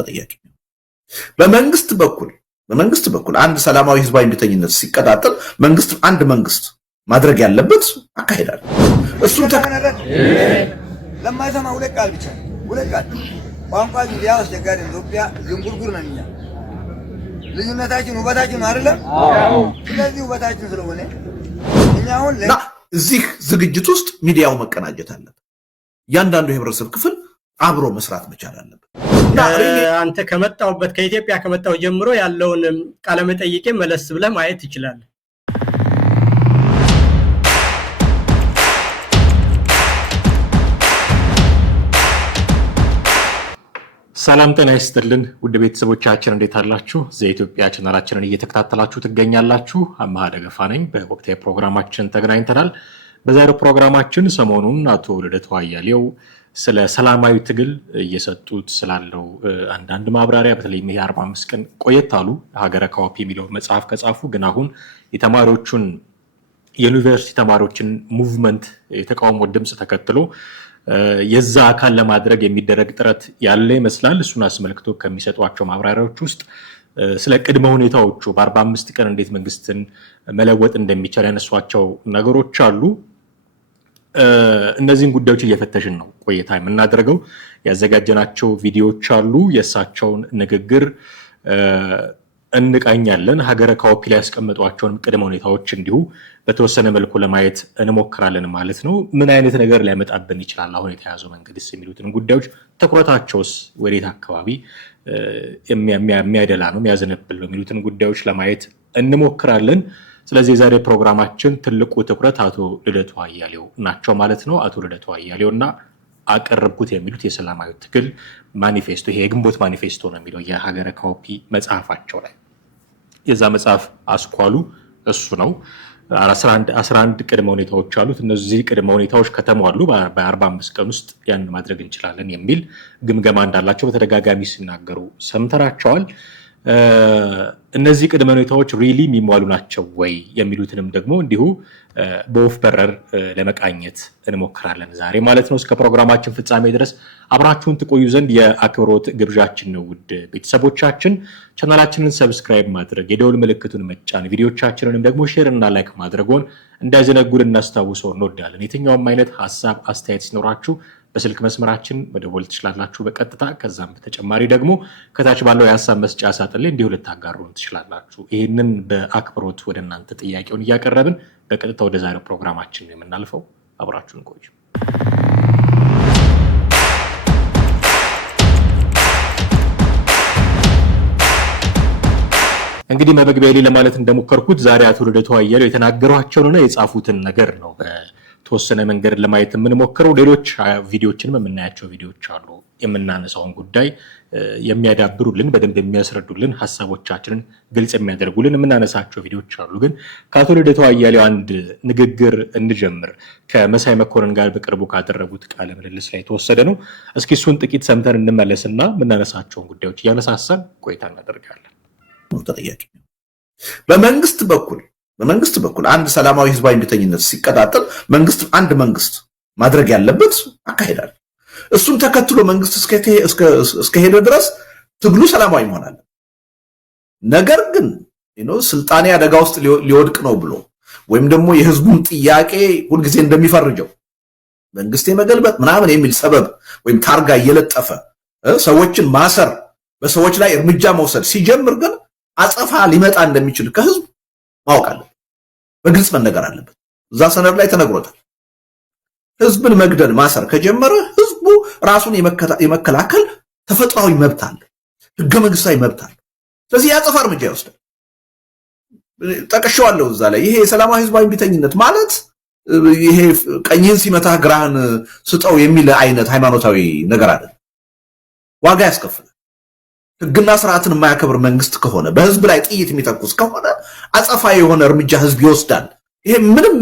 ተጠያቂ በመንግስት በኩል አንድ ሰላማዊ ህዝባዊ እንድተኝነት ሲቀጣጠል መንግስት አንድ መንግስት ማድረግ ያለበት አካሄዳል እሱን ተከነረ ለማይሰማ ሁለት ቃል ቋንቋ ዲያ አስቸጋሪ ኢትዮጵያ ዝንጉርጉር ነኛ ልዩነታችን ውበታችን አይደለም ስለዚህ ውበታችን ስለሆነ እኛውን እዚህ ዝግጅት ውስጥ ሚዲያው መቀናጀት አለበት ያንዳንዱ የህብረተሰብ ክፍል አብሮ መስራት መቻል አለበት አንተ ከመጣውበት ከኢትዮጵያ ከመጣው ጀምሮ ያለውን ቃለ መጠይቄ መለስ ብለህ ማየት ይችላል ሰላም ጤና ይስጥልን ውድ ቤተሰቦቻችን እንዴት አላችሁ ዘኢትዮጵያ ቻናላችንን እየተከታተላችሁ ትገኛላችሁ አማሃ ደገፋ ነኝ በወቅታዊ ፕሮግራማችን ተገናኝተናል በዛሬው ፕሮግራማችን ሰሞኑን አቶ ልደቱ አያሌው ስለ ሰላማዊ ትግል እየሰጡት ስላለው አንዳንድ ማብራሪያ በተለይ 45 ቀን ቆየት አሉ ሀገረ ካውፒ የሚለው መጽሐፍ ከጻፉ ግን አሁን የተማሪዎቹን የዩኒቨርሲቲ ተማሪዎችን ሙቭመንት የተቃውሞ ድምጽ ተከትሎ የዛ አካል ለማድረግ የሚደረግ ጥረት ያለ ይመስላል እሱን አስመልክቶ ከሚሰጧቸው ማብራሪያዎች ውስጥ ስለ ቅድመ ሁኔታዎቹ በ45 ቀን እንዴት መንግስትን መለወጥ እንደሚቻል ያነሷቸው ነገሮች አሉ እነዚህን ጉዳዮች እየፈተሽን ነው ቆይታ የምናደርገው ያዘጋጀናቸው ቪዲዮዎች አሉ የሳቸውን ንግግር እንቃኛለን ሀገረ ካውፒ ላይ ያስቀመጧቸውን ቅድመ ሁኔታዎች እንዲሁ በተወሰነ መልኩ ለማየት እንሞክራለን ማለት ነው ምን አይነት ነገር ሊያመጣብን ይችላል አሁን የተያዘው መንግስት የሚሉትን ጉዳዮች ተኩራታቸውስ ወዴት አካባቢ የሚያደላ ነው የሚያዘነብል ነው የሚሉትን ጉዳዮች ለማየት እንሞክራለን ስለዚህ ዛሬ ፕሮግራማችን ትልቁ ትኩረት አቶ ልደቱ አያሌው ናቸው ማለት ነው አቶ ልደቱ አያሌውና አቀረብኩት የሚሉት የሰላማዊ ትግል ማኒፌስቶ ይሄ የግንቦት ማኒፌስቶ ነው የሚለው የሀገረ ካውፒ መጽሐፋቸው ላይ የዛ መጽሐፍ አስኳሉ እሱ ነው 11 ቅድመ ሁኔታዎች አሉት እነዚህ ቅድመ ሁኔታዎች ከተሟሉ በ45 ቀን ውስጥ ያን ማድረግ እንችላለን የሚል ግምገማ እንዳላቸው በተደጋጋሚ ሲናገሩ ሰምተናቸዋል እነዚህ ቅድመ ሁኔታዎች ሪሊ የሚሟሉ ናቸው ወይ የሚሉትንም ደግሞ እንዲሁ በወፍ በረር ለመቃኘት እንሞክራለን ዛሬ ማለት ነው እስከ ፕሮግራማችን ፍጻሜ ድረስ አብራችሁን ትቆዩ ዘንድ የአክብሮት ግብዣችን ነው ውድ ቤተሰቦቻችን ቻናላችንን ሰብስክራይብ ማድረግ የደወል ምልክቱን መጫን ቪዲዮቻችንንም ደግሞ ሼር እና ላይክ ማድረግዎን እንዳይዘነጉን እናስታውሰው እንወዳለን የትኛውም አይነት ሐሳብ አስተያየት ሲኖራችሁ በስልክ መስመራችን መደወል ትችላላችሁ በቀጥታ ከዛም በተጨማሪ ደግሞ ከታች ባለው የሐሳብ መስጫ ሳጥን ላይ እንዲሁ ልታጋሩን ትችላላችሁ ይሄንን በአክብሮት ወደ እናንተ ጥያቄውን እያቀረብን በቀጥታ ወደ ዛሬው ፕሮግራማችን ነው የምናልፈው አብራችሁን ቆዩ እንግዲህ መግቢያ ላይ ለማለት እንደሞከርኩት ዛሬ አቶ ልደቱ አያሌው የተናገሯቸውንና የጻፉትን ነገር ነው ተወሰነ መንገድ ለማየት የምንሞክረው ሌሎች ቪዲዮዎችንም የምናያቸው ቪዲዮዎች አሉ የምናነሳውን ጉዳይ የሚያዳብሩልን በደንብ የሚያስረዱልን ሐሳቦቻችንን ግልጽ የሚያደርጉልን የምናነሳቸው ቪዲዮዎች አሉ ግን ከአቶ ልደቱ አያሌው አንድ ንግግር እንጀምር ከመሳይ መኮንን ጋር በቅርቡ ካደረጉት ቃለ ምልልስ ላይ ተወሰደ ነው እስኪ እሱን ጥቂት ሰምተን እንመለስና የምናነሳቸውን ጉዳዮች እያነሳሳን ቆይታ እናደርጋለን ተጠያቂ በመንግስት በኩል አንድ ሰላማዊ ህዝባዊ እንድተኝነት ሲቀጣጠል መንግስት አንድ መንግስት ማድረግ ያለበት አካሄዳል እሱን ተከትሎ መንግስት እስከሄደ ድረስ ትግሉ ሰላማዊ መሆን አለበት ነገር ግን ስልጣኔ አደጋ ውስጥ ሊወድቅ ነው ብሎ ወይም ደግሞ የህዝቡን ጥያቄ ሁሉ ጊዜ እንደሚፈርጀው መንግስት የመገልበጥ ምናምን የሚል ሰበብ ወይም ታርጋ እየለጠፈ ሰዎችን ማሰር በሰዎች ላይ እርምጃ መውሰድ ሲጀምር ግን አጸፋ ሊመጣ እንደሚችል ከህዝብ ማወቅ አለበት በግልጽ መነገር አለበት እዛ ሰነድ ላይ ተነግሮታል ህዝብን መግደል ማሰር ከጀመረ ህዝቡ ራሱን የመከላከል ተፈጥሯዊ መብት አለ ህገ መንግስታዊ መብት አለ ስለዚህ ያጸፋ እርምጃ ይወስዳል ጠቅሼዋለሁ እዛ ላይ ይሄ ሰላማዊ ህዝባዊ እንቢተኝነት ማለት ይሄ ቀኝን ሲመታ ግራህን ስጠው የሚል አይነት ሃይማኖታዊ ነገር አይደለም ዋጋ ያስከፍላል ህግና ስርዓትን የማያከብር መንግስት ከሆነ በህዝብ ላይ ጥይት የሚተኩስ ከሆነ አጸፋ የሆነ እርምጃ ህዝብ ይወስዳል ይሄ ምንም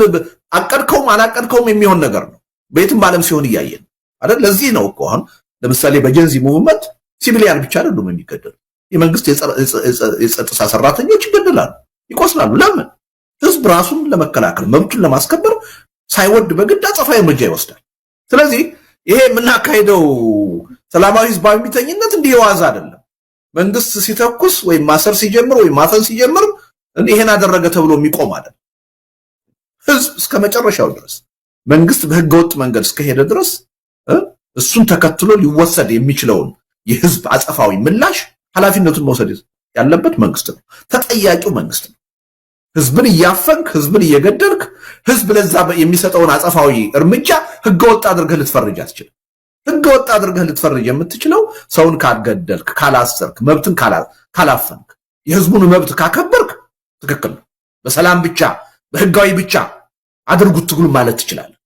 አቀድከውም አላቀድከውም የሚሆን ነገር ነው በየትም ዓለም ሲሆን እያየን አይደል ለዚህ ነው እኮ አሁን ለምሳሌ በጀንዚ ሙቭመንት ሲቪሊያን ብቻ አይደሉም የሚገደሉ የመንግስት የጸጥታ ሰራተኞች ይገደላሉ ይቆስላሉ ለምን ህዝብ ራሱን ለመከላከል መብቱን ለማስከበር ሳይወድ በግድ አጸፋ እርምጃ ይወስዳል ስለዚህ ይሄ የምናካሄደው ሰላማዊ ህዝባዊ እንቢተኝነት እንዲህ የዋዛ አይደለም መንግስት ሲተኩስ ወይ ማሰር ሲጀምር ወይ ማፈን ሲጀምር ይሄን አደረገ ተብሎ የሚቆም አይደል። ህዝብ እስከ መጨረሻው ድረስ መንግስት በህገወጥ መንገድ እስከሄደ ድረስ እሱን ተከትሎ ሊወሰድ የሚችለውን የህዝብ አጸፋዊ ምላሽ ኃላፊነቱን መውሰድ ያለበት መንግስት ነው። ተጠያቂው መንግስት ነው። ህዝብን እያፈንክ ህዝብን እየገደልክ ህዝብ ለዛ የሚሰጠውን አጸፋዊ እርምጃ ህገወጥ አድርገህ ልትፈርጅ አትችልም። ህገወጥ አድርገህ ልትፈርጅ የምትችለው ሰውን ካገደልክ፣ ካላሰርክ፣ መብትን ካላፈንክ፣ የህዝቡን መብት ካከበርክ ትክክል ነው። በሰላም ብቻ በህጋዊ ብቻ አድርጉት ትግሉ ማለት ትችላለህ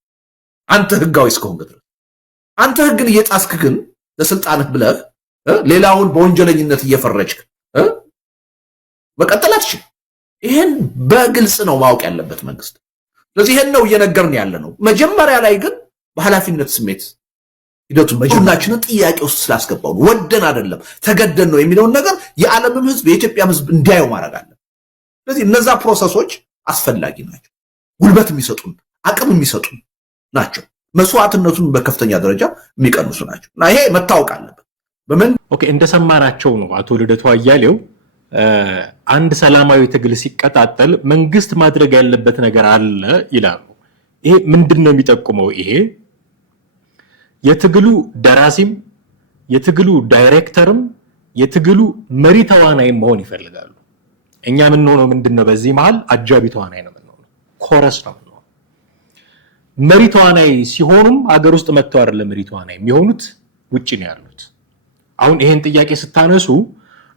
አንተ ህጋዊ እስከሆንክ ድረስ። አንተ ህግን እየጣስክ ግን ለስልጣንህ ብለህ ሌላውን በወንጀለኝነት እየፈረጅክ መቀጠል አትችልም። ይሄን በግልጽ ነው ማወቅ ያለበት መንግስት። ስለዚህ ይሄን ነው እየነገርን ያለ ነው። መጀመሪያ ላይ ግን በኃላፊነት ስሜት ሂደቱን መጀመራችንን ጥያቄ ውስጥ ስላስገባው ወደን አይደለም ተገደን ነው የሚለውን ነገር የዓለምም ህዝብ የኢትዮጵያም ህዝብ እንዲያየው ማድረግ አለ። ስለዚህ እነዛ ፕሮሰሶች አስፈላጊ ናቸው። ጉልበት የሚሰጡን አቅም የሚሰጡን ናቸው። መስዋዕትነቱን በከፍተኛ ደረጃ የሚቀንሱ ናቸው እና ይሄ መታወቅ አለበት። ኦኬ እንደሰማናቸው ነው አቶ ልደቱ አያሌው አንድ ሰላማዊ ትግል ሲቀጣጠል መንግስት ማድረግ ያለበት ነገር አለ ይላሉ። ይሄ ምንድነው የሚጠቁመው? ይሄ የትግሉ ደራሲም የትግሉ ዳይሬክተርም የትግሉ መሪ ተዋናይም መሆን ይፈልጋሉ። እኛ ምን ሆኖ ምንድነው በዚህ መሃል አጃቢ ተዋናይ ነው የምንሆነው፣ ኮረስ ነው የምንሆነው። መሪ ተዋናይ ሲሆኑም አገር ውስጥ መጥተው አይደለም መሪ ተዋናይ የሚሆኑት፣ ውጪ ነው ያሉት። አሁን ይሄን ጥያቄ ስታነሱ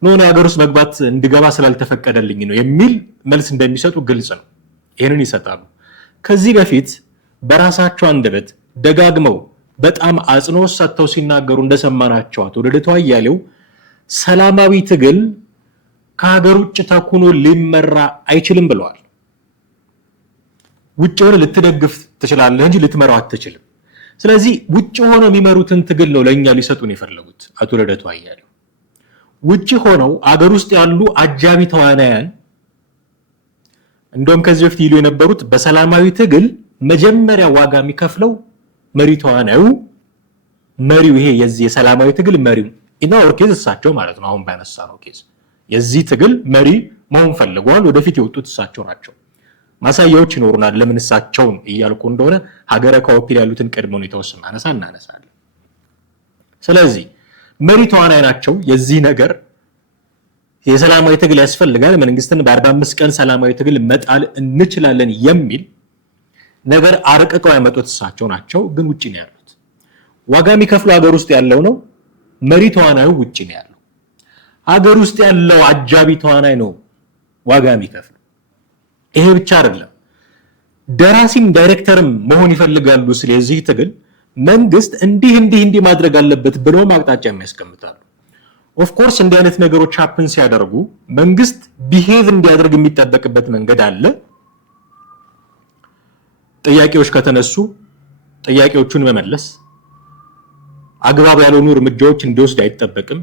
ነው አገር ውስጥ መግባት እንድገባ ስላልተፈቀደልኝ ነው የሚል መልስ እንደሚሰጡ ግልጽ ነው። ይሄንን ይሰጣሉ። ከዚህ በፊት በራሳቸው አንደበት ደጋግመው በጣም አጽንኦት ሰጥተው ሲናገሩ እንደሰማናቸው አቶ ልደቱ አያሌው ሰላማዊ ትግል ከሀገር ውጭ ተኩኖ ሊመራ አይችልም ብለዋል። ውጭ ሆነ ልትደግፍ ትችላለህ እንጂ ልትመራው አትችልም። ስለዚህ ውጭ ሆነ የሚመሩትን ትግል ነው ለኛ ሊሰጡን የፈለጉት አቶ ልደቱ አያሌው። ውጭ ሆነው አገር ውስጥ ያሉ አጃቢ ተዋናያን እንደውም ከዚህ በፊት ይሉ የነበሩት በሰላማዊ ትግል መጀመሪያ ዋጋ የሚከፍለው መሪ ተዋናዩ፣ መሪው ይሄ የዚህ የሰላማዊ ትግል መሪው ኢናወር ኬዝ እሳቸው ማለት ነው። አሁን ባነሳ ነው ኬዝ የዚህ ትግል መሪ መሆን ፈልገዋል። ወደፊት የወጡት እሳቸው ናቸው። ማሳያዎች ይኖሩናል ለምን እሳቸውን እያልኩ እንደሆነ ሀገረ ከወኪል ያሉትን ቅድመ ሁኔታዎች እናነሳለን። ስለዚህ መሪ ተዋናይ ናቸው። የዚህ ነገር የሰላማዊ ትግል ያስፈልጋል፣ መንግስትን በ45 ቀን ሰላማዊ ትግል መጣል እንችላለን የሚል ነገር አርቀቀው ያመጡት እሳቸው ናቸው። ግን ውጪ ነው ያሉት። ዋጋ የሚከፍሉ ሀገር ውስጥ ያለው ነው። መሪ ተዋናዩ ውጪ ነው ያለው። ሀገር ውስጥ ያለው አጃቢ ተዋናይ ነው ዋጋ የሚከፍሉ። ይሄ ብቻ አይደለም፣ ደራሲም ዳይሬክተርም መሆን ይፈልጋሉ። ስለዚህ ትግል መንግስት እንዲህ ማድረግ አለበት ብለው ማቅጣጫ የሚያስቀምጣሉ። ኦፍ ኮርስ እንዲህ አይነት ነገሮች ሀፕን ሲያደርጉ መንግስት ቢሄቭ እንዲያደርግ የሚጠበቅበት መንገድ አለ። ጥያቄዎች ከተነሱ ጥያቄዎቹን መመለስ፣ አግባብ ያልሆኑ እርምጃዎች እንዲወስድ አይጠበቅም።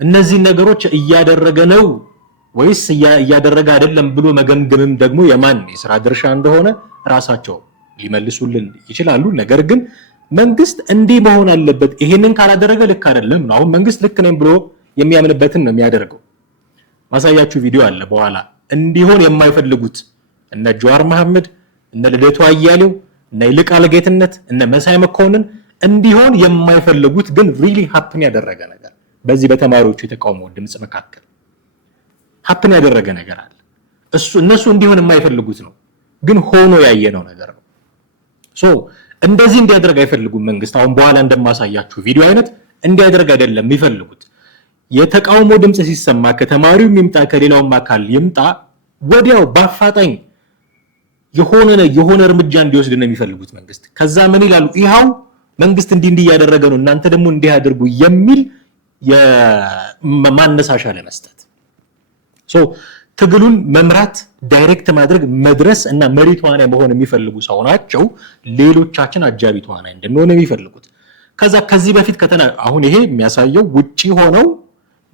እነዚህ ነገሮች እያደረገ ነው ወይስ እያደረገ አይደለም ብሎ መገምገምም ደግሞ የማን የሥራ ድርሻ እንደሆነ ራሳቸው ሊመልሱልን ይችላሉ። ነገር ግን መንግስት እንዲህ መሆን አለበት፣ ይሄንን ካላደረገ ልክ አይደለም ነው። አሁን መንግስት ልክ ነኝ ብሎ የሚያምንበትን ነው የሚያደርገው። ማሳያችሁ ቪዲዮ አለ በኋላ። እንዲሆን የማይፈልጉት እነ ጀዋር መሐመድ፣ እነ ልደቱ አያሌው፣ እነ ይልቃል ጌትነት፣ እነ መሳይ መኮንን እንዲሆን የማይፈልጉት ግን ሪሊ ሀፕን ያደረገ ነገር በዚህ በተማሪዎቹ የተቃውሞ ድምጽ መካከል ሀፕን ያደረገ ነገር አለ። እነሱ እንዲሆን የማይፈልጉት ነው ግን ሆኖ ያየነው ነገር ነው። እንደዚህ እንዲያደርግ አይፈልጉም መንግስት። አሁን በኋላ እንደማሳያችሁ ቪዲዮ አይነት እንዲያደርግ አይደለም የሚፈልጉት። የተቃውሞ ድምጽ ሲሰማ ከተማሪውም ይምጣ ከሌላውም አካል ይምጣ ወዲያው በአፋጣኝ የሆነ እርምጃ እንዲወስድ ነው የሚፈልጉት መንግስት። ከዛ ምን ይላሉ? ይሄው መንግስት እንዲህ እያደረገ ነው እናንተ ደግሞ እንዲህ አድርጉ የሚል የማነሳሻ ለመስጠት ትግሉን መምራት፣ ዳይሬክት ማድረግ፣ መድረስ እና መሪ ተዋናይ መሆን የሚፈልጉ ሰው ናቸው። ሌሎቻችን አጃቢ ተዋናይ እንድንሆን የሚፈልጉት። ከዚህ በፊት አሁን ይሄ የሚያሳየው ውጪ ሆነው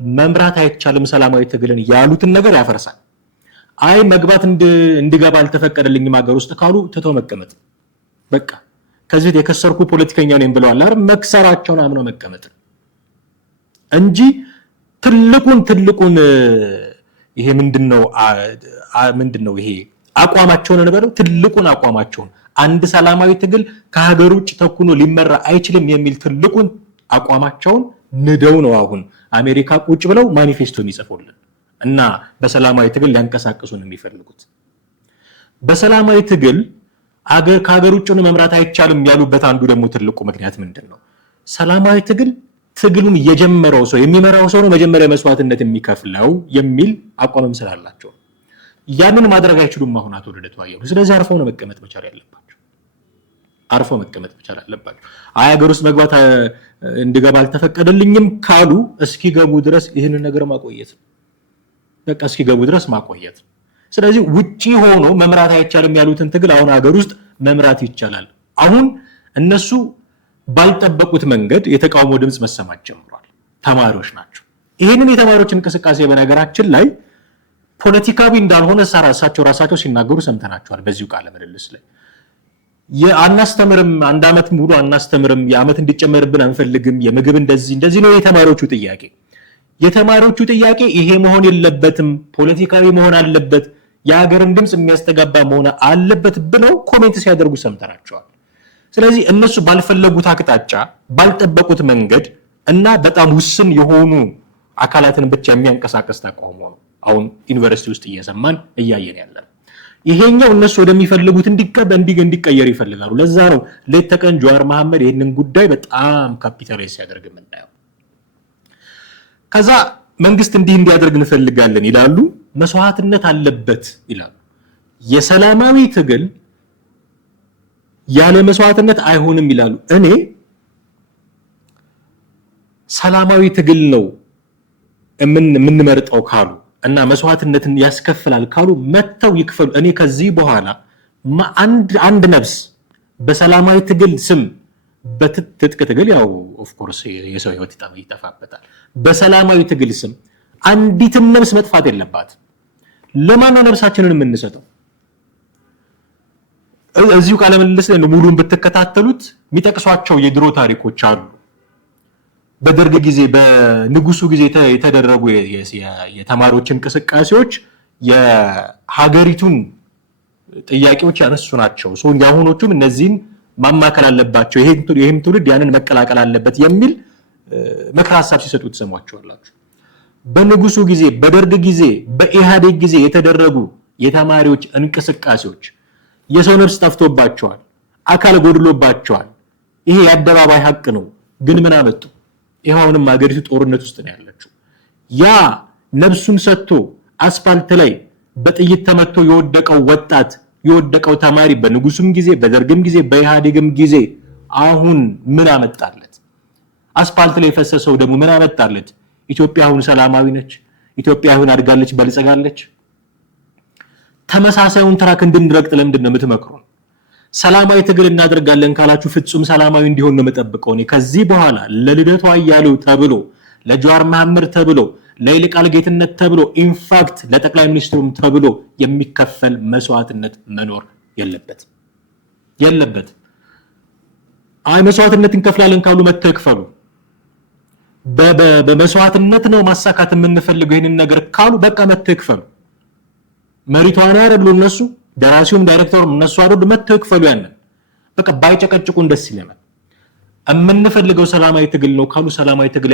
መምራት አይቻልም ሰላማዊ ትግልን ያሉትን ነገር ያፈርሳል። አይ መግባት እንድገባ አልተፈቀደልኝም ሀገር ውስጥ ካሉ ትተው መቀመጥ። በቃ ከዚህ የከሰርኩ ፖለቲከኛ ነኝ ብለዋል አይደል? መክሰራቸውን አምነው መቀመጥ እንጂ ትልቁን ይሄ ምንድነው ይሄ አቋማቸውን ነው ትልቁን አቋማቸውን አንድ ሰላማዊ ትግል ከሀገር ውጭ ተኩኖ ሊመራ አይችልም የሚል ትልቁን አቋማቸውን ንደው ነው አሁን አሜሪካ ቁጭ ብለው ማኒፌስቶ የሚጽፉልን እና በሰላማዊ ትግል ሊያንቀሳቅሱን የሚፈልጉት። በሰላማዊ ትግል ከሀገር ውጭ ነው መምራት አይቻልም ያሉበት አንዱ ደግሞ ትልቁ ምክንያት ምንድነው? ሰላማዊ ትግሉን የጀመረው ሰው የሚመራው ሰው ነው መጀመሪያ መስዋዕትነት የሚከፍለው የሚል አቋምም ስላላቸው ያንን ማድረግ አይችሉም አሁን አቶ ልደቱ አያሌው። ስለዚህ አርፈው ነው መቀመጥ መቻል ያለባቸው። አርፈው መቀመጥ መቻል አለባቸው። ሀገር ውስጥ መግባት እንድገባ አልተፈቀደልኝም ካሉ እስኪገቡ ድረስ ይህንን ነገር ማቆየት ነው። በቃ እስኪገቡ ድረስ ማቆየት። ስለዚህ ውጪ ሆኖ መምራት አይቻልም ያሉትን ትግል አሁን ሀገር ውስጥ መምራት ይቻላል። አሁን እነሱ ባልጠበቁት መንገድ የተቃውሞ ድምጽ መሰማት ጀምሯል። ተማሪዎች ናቸው። ይህንን የተማሪዎች እንቅስቃሴ በነገራችን ላይ ፖለቲካዊ እንዳልሆነ እሳቸው ራሳቸው ሲናገሩ ሰምተናቸዋል። በዚሁ ቃለ ምልልስ ላይ አናስተምርም፣ አንድ ዓመት ሙሉ አናስተምርም፣ የዓመት እንዲጨመርብን አንፈልግም፣ የምግብ እንደዚህ ነው የተማሪዎቹ ጥያቄ። የተማሪዎቹ ጥያቄ ይሄ መሆን የለበትም፣ ፖለቲካዊ መሆን አለበት፣ የሀገርን ድምጽ የሚያስተጋባ መሆን አለበት ብለው ኮሜንት ሲያደርጉ ሰምተናቸዋል። ስለዚህ እነሱ ባልፈለጉት አቅጣጫ ባልጠበቁት መንገድ እና በጣም ውስን የሆኑ አካላትን ብቻ የሚያንቀሳቀስ ተቃውሞ ነው አሁን ዩኒቨርሲቲ ውስጥ እየሰማን እያየን ያለ ነው። ይሄኛው እነሱ ወደሚፈልጉት እንዲቀየር ይፈልጋሉ። ለዛ ነው ሌት ተቀን ጀዋር መሐመድ ይሄንን ጉዳይ በጣም ካፒታላይዝ ሲያደርግ የምናየው። ከዛ መንግስት እንዲያደርግ እንፈልጋለን ይላሉ፣ መስዋዕትነት አለበት ይላሉ። የሰላማዊ ትግል ያለ መስዋዕትነት አይሆንም ይላሉ። እኔ ሰላማዊ ትግል ነው የምንመርጠው ካሉ እና መስዋዕትነትን ያስከፍላል ካሉ መተው ይክፈሉ። እኔ ከዚህ በኋላ አንድ ነፍስ በሰላማዊ ትግል ስም በትጥቅ ትግል ያው ኦፍ ኮርስ የሰው ህይወት ይጠፋበታል። በሰላማዊ ትግል ስም አንዲትም ነፍስ መጥፋት የለባት። ለማን ነው ነፍሳችንን የምንሰጠው? እዚሁ ቃለ ምልልስ ላይ ሙሉን ብትከታተሉት የሚጠቅሷቸው የድሮ ታሪኮች አሉ። በደርግ ጊዜ በንጉሱ ጊዜ የተደረጉ የተማሪዎች እንቅስቃሴዎች የሀገሪቱን ጥያቄዎች ያነሱ ናቸው። ያሁኖቹም እነዚህን ማማከል አለባቸው፣ ይሄም ትውልድ ያንን መቀላቀል አለበት የሚል ምክረ ሐሳብ ሲሰጡ ተሰማቸዋላችሁ። በንጉሱ ጊዜ፣ በደርግ ጊዜ፣ በኢህአዴግ ጊዜ የተደረጉ የተማሪዎች እንቅስቃሴዎች የሰው ነፍስ ጠፍቶባቸዋል፣ አካል ጎድሎባቸዋል። ይሄ የአደባባይ ሀቅ ነው። ግን ምን አመጡ? ይሄውንም ሀገሪቱ ጦርነት ውስጥ ነው ያለችው። ያ ነፍሱን ሰጥቶ አስፋልት ላይ በጥይት ተመቶ የወደቀው ወጣት የወደቀው ተማሪ በንጉሱም ጊዜ በደርግም ጊዜ በኢህአዴግም ጊዜ አሁን ምን አመጣለት? አስፋልት ላይ የፈሰሰው ደግሞ ምን አመጣለት? ኢትዮጵያ አሁን ሰላማዊ ነች? ኢትዮጵያ አሁን አድጋለች፣ በልጽጋለች? ተመሳሳዩን ትራክ እንድንረግጥ ለምንድን ነው የምትመክሩን? ሰላማዊ ትግል እናደርጋለን ካላችሁ ፍጹም ሰላማዊ እንዲሆን ነው የምጠብቀው። እኔ ከዚህ በኋላ ለልደቱ አያሌው ተብሎ ለጀዋር መሐመድ ተብሎ ለይልቃል ጌትነት ተብሎ ኢንፋክት ለጠቅላይ ሚኒስትሩም ተብሎ የሚከፈል መስዋዕትነት መኖር የለበት። አይ መስዋዕትነት እንከፍላለን ካሉ መተው ይክፈሉ። በመስዋዕትነት ነው ማሳካት የምንፈልገው ይሄንን ነገር ካሉ በቃ መተው ይክፈሉ። መሪቷን ያረብሉ እነሱ፣ ደራሲውም ዳይሬክተሩም እነሱ አይደሉ፣ መተው ይክፈሉ። ያንን በቃ ባይጨቀጭቁን ደስ ይለናል። የምንፈልገው ሰላማዊ ትግል ነው ካሉ ሰላማዊ ትግል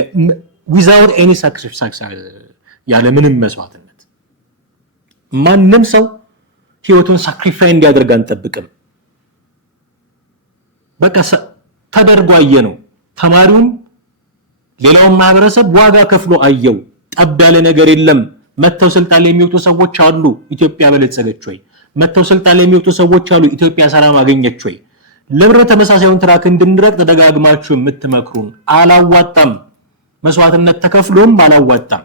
without any sacrifice ያለ ምንም መስዋዕትነት ማንም ሰው ህይወቱን ሳክሪፋይ እንዲያደርግ አንጠብቅም። በቃ ተደርጎ አየነው። ተማሪውን ሌላውን ማህበረሰብ ዋጋ ከፍሎ አየው። ጠብ ያለ ነገር የለም። መተው ስልጣን ላይ የሚወጡ ሰዎች አሉ፣ ኢትዮጵያ በለጸገች ወይ? መተው ስልጣን ላይ የሚወጡ ሰዎች አሉ፣ ኢትዮጵያ ሰላም አገኘች ወይ? ለብረ ተመሳሳዩን ትራክ እንድንረግጥ ተደጋግማችሁ የምትመክሩን አላዋጣም። መስዋዕትነት ተከፍሎም አላዋጣም።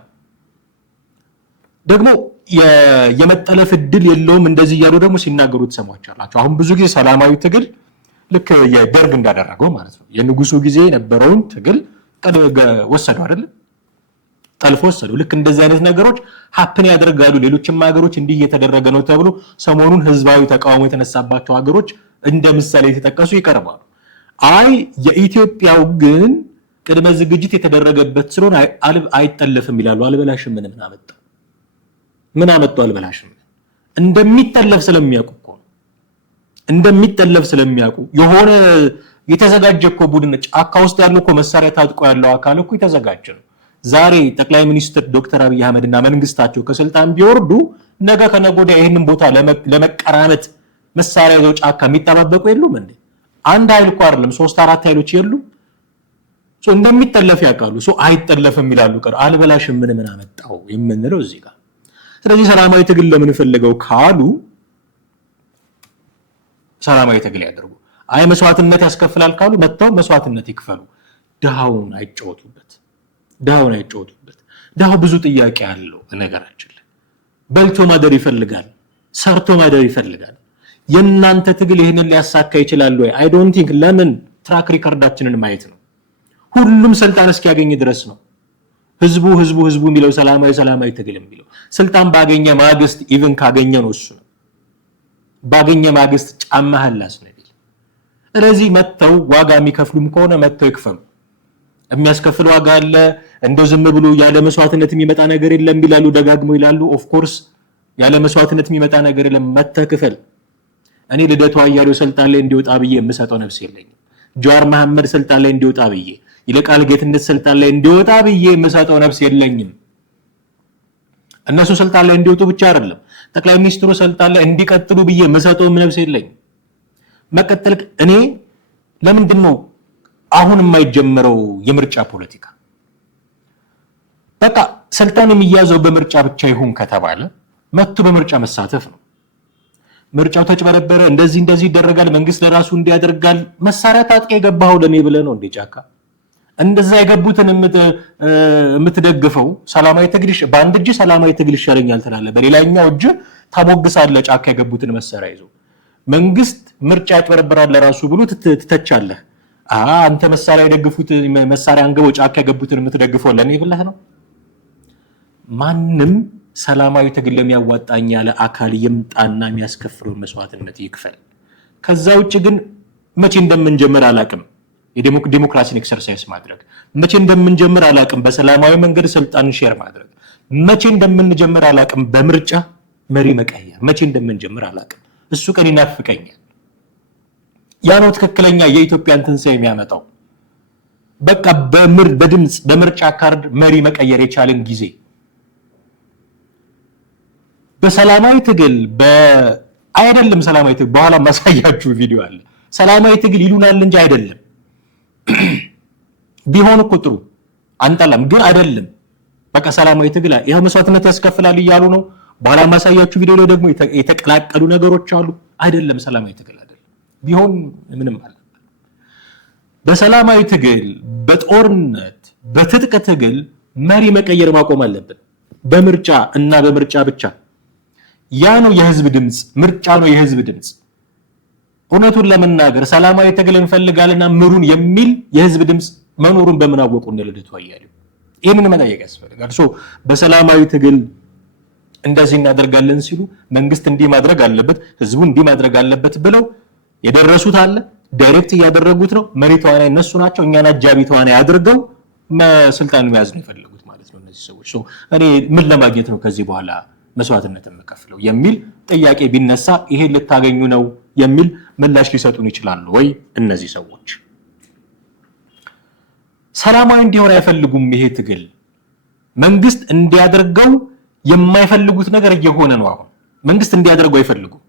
ደግሞ የመጠለፍ እድል የለውም እንደዚህ እያሉ ደግሞ ሲናገሩ ተሰማቻላችሁ። አሁን ብዙ ጊዜ ሰላማዊ ትግል ልክ የደርግ እንዳደረገው ማለት ነው የንጉሱ ጊዜ የነበረውን ትግል ወሰዱ አይደል? ጠልፎ ወሰዱ። ልክ እንደዚህ አይነት ነገሮች ሀፕን ያደርጋሉ። ሌሎችም ሀገሮች እንዲህ እየተደረገ ነው ተብሎ ሰሞኑን ህዝባዊ ተቃውሞ የተነሳባቸው ሀገሮች እንደ ምሳሌ የተጠቀሱ ይቀርባሉ። አይ የኢትዮጵያው ግን ቅድመ ዝግጅት የተደረገበት ስለሆነ አይጠለፍም ይላሉ። አልበላሽም ምን አመጣው አልበላሽም እንደሚጠለፍ ስለሚያውቁ እኮ እንደሚጠለፍ ስለሚያውቁ የሆነ የተዘጋጀ እኮ ቡድን ጫካ ውስጥ ያለው እኮ መሳሪያ ታጥቆ ያለው አካል እኮ የተዘጋጀ ነው። ዛሬ ጠቅላይ ሚኒስትር ዶክተር አብይ አህመድና መንግስታቸው ከስልጣን ቢወርዱ ነገ ከነገ ወዲያ ይሄንን ቦታ ለመቀራመት መሳሪያ ይዘው ጫካ የሚጠባበቁ የሉም እንዴ? አንድ ኃይል እኮ አይደለም 3-4 ኃይሎች የሉም። እንደሚጠለፍ ያውቃሉ። አይጠለፍም ይላሉ። አልበላሽም ምን አመጣው የምንለው እዚህ ጋር። ስለዚህ ሰላማዊ ትግል ለምን ፈልገው ካሉ ሰላማዊ ትግል ያደርጉ። መስዋዕትነት ያስከፍላል ካሉ መጥተው መስዋዕትነት ይክፈሉ። ድሃውን አይጫወቱበት። ድሃው ብዙ ጥያቄ አለው። ነገራችን ላይ በልቶ ማደር ይፈልጋል፣ ሰርቶ ማደር ይፈልጋል። የእናንተ ትግል ይህንን ሊያሳካ ይችላል ወይ? አይ ዶንት ቲንክ። ለምን? ትራክ ሪከርዳችንን ማየት ነው። ሁሉም ስልጣን እስኪያገኝ ድረስ ነው ህዝቡ የሚለው ሰላማዊ ትግል የሚለው ስልጣን ባገኘ ማግስት ኢቭን ካገኘ ነው እሱ ነው ባገኘ ማግስት ጫማህን ላስነቢል። ስለዚህ መተው ዋጋ የሚከፍሉም ከሆነ መተው ይክፈሉ። የሚያስከፍል ዋጋ አለ። እንደው ዝም ብሎ ያለ መስዋዕትነት የሚመጣ ነገር የለም ይላሉ፣ ደጋግሞ ይላሉ። ኦፍ ኮርስ ያለ መስዋዕትነት የሚመጣ ነገር የለም። መተክፈል። እኔ ልደቱ አያሌው ስልጣን ላይ እንዲወጣ ብዬ የምሰጠው ነፍስ የለኝም። ጀዋር መሐመድ ስልጣን ላይ እንዲወጣ ብዬ፣ ይልቃል ጌትነት ስልጣን ላይ እንዲወጣ ብዬ የምሰጠው ነፍስ የለኝም። እነሱ ስልጣን ላይ እንዲወጡ ብቻ አይደለም ጠቅላይ ሚኒስትሩ ስልጣን ላይ እንዲቀጥሉ ብዬ የምሰጠው ነፍስ የለኝም። መቀጠል እኔ ለምንድን ነው አሁን የማይጀምረው የምርጫ ፖለቲካ? በቃ ስልጣን የሚያዘው በምርጫ ብቻ ይሁን ከተባለ መጥቶ በምርጫ መሳተፍ ነው። ምርጫው ተጭበረበረ፣ እንደዚህ ይደረጋል፣ መንግስት ለራሱ እንዲያደርጋል። መሳሪያ ታጥቄ የገባው ለኔ ብለህ ነው እንዴ ጫካ? እንደዛ የገቡትን የምትደግፈው ሰላማዊ ትግል በአንድ እጅ ሰላማዊ ትግል ይሻለኛል ትላለህ፣ በሌላኛው እጅ ታሞግሳለህ። ጫካ የገቡትን መሳሪያ ይዞ መንግስት ምርጫ ያጭበረበራል ለራሱ ብሎ ትተቻለህ። አንተ መሳሪያ የደግፉት መሳሪያ አንገበው ጫካ የገቡትን የምትደግፈው ለኔ ብለህ ነው። ማንም ሰላማዊ ትግል ለሚያዋጣኝ ያለ አካል ይምጣና የሚያስከፍለው መስዋዕትነት ይክፈል። ከዛ ውጭ ግን መቼ እንደምንጀምር አላቅም። የዲሞክራሲን ኤክሰርሳይዝ ማድረግ መቼ እንደምንጀምር አላቅም። በሰላማዊ መንገድ ስልጣን ሼር ማድረግ መቼ እንደምንጀምር አላቅም። በምርጫ መሪ መቀየር መቼ እንደምንጀምር አላቅም። እሱ ቀን ይናፍቀኛል። ያ ነው ትክክለኛ የኢትዮጵያን ትንሣኤ የሚያመጣው። በቃ በድምጽ በምርጫ ካርድ መሪ መቀየር የቻለን ጊዜ በሰላማዊ ትግል አይደለም። ሰላማዊ ትግል በኋላ ማሳያችሁ ቪዲዮ አለ። ሰላማዊ ትግል ይሉናል እንጂ አይደለም። ቢሆን እኮ ጥሩ አንጠላም፣ ግን አይደለም። በቃ ሰላማዊ ትግል ይሄው መስዋዕትነት ያስከፍላል እያሉ ነው። በኋላ ማሳያችሁ ቪዲዮ ላይ ደግሞ የተቀላቀሉ ነገሮች አሉ። አይደለም ሰላማዊ ትግል አይደለም። ቢሆን ምንም አለ። በሰላማዊ ትግል፣ በጦርነት፣ በትጥቅ ትግል መሪ መቀየር ማቆም አለብን። በምርጫ እና በምርጫ ብቻ። ያ ነው የህዝብ ድምጽ። ምርጫ ነው የህዝብ ድምጽ። እውነቱን ለመናገር ሰላማዊ ትግል እንፈልጋልና ምሩን የሚል የህዝብ ድምጽ መኖሩን በምን አወቁ? እንደ ልደቱ አያሌው ይሄንን መጠየቅ ያስፈልጋል። በሰላማዊ ትግል እንደዚህ እናደርጋለን ሲሉ መንግስት እንዲህ ማድረግ አለበት፣ ህዝቡ እንዲህ ማድረግ አለበት ብለው የደረሱት አለ። ዳይሬክት እያደረጉት ነው። መሪ ተዋናይ እነሱ ናቸው። እኛን አጃቢ ተዋናይ አድርገው ስልጣን መያዝ ነው የፈለጉት ማለት ነው እነዚህ ሰዎች። እኔ ምን ለማግኘት ነው ከዚህ በኋላ መስዋዕትነት የምከፍለው የሚል ጥያቄ ቢነሳ ይሄን ልታገኙ ነው የሚል ምላሽ ሊሰጡን ይችላሉ ወይ እነዚህ ሰዎች? ሰላማዊ እንዲሆን አይፈልጉም። ይሄ ትግል መንግስት እንዲያደርገው የማይፈልጉት ነገር እየሆነ ነው። አሁን መንግስት እንዲያደርገው አይፈልጉም።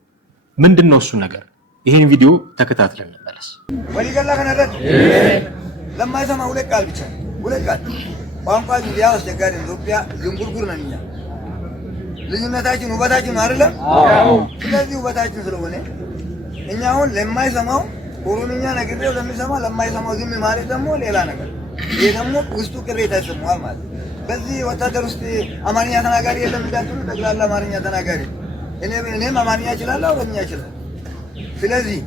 ምንድነው እሱ ነገር? ይሄን ቪዲዮ ተከታትለን እንመለስ። ወሊገላ ከነረት ለማይሰማ ሁለት ቃል ብቻ ሁለት ቃል ቋንቋ ያ አስቸጋሪ ኢትዮጵያ ዝንጉርጉር ነን እኛ። ልዩነታችን ውበታችን አይደለም? ስለዚህ ውበታችን ስለሆነ እኛ አሁን ለማይሰማው ኦሮምኛ ነግሬው ለማይሰማው ዝም ማለት ደግሞ ሌላ ነገር። ይሄ ደግሞ ውስጡ ቅሬታ ይሰማዋል ማለት። በዚህ ወታደር ውስጥ አማርኛ ተናጋሪ የለም እንዳትሉ፣ ጠቅላላ አማርኛ ተናጋሪ እኔም አማርኛ እችላለሁ፣ ኦሮምኛ እችላለሁ። ስለዚህ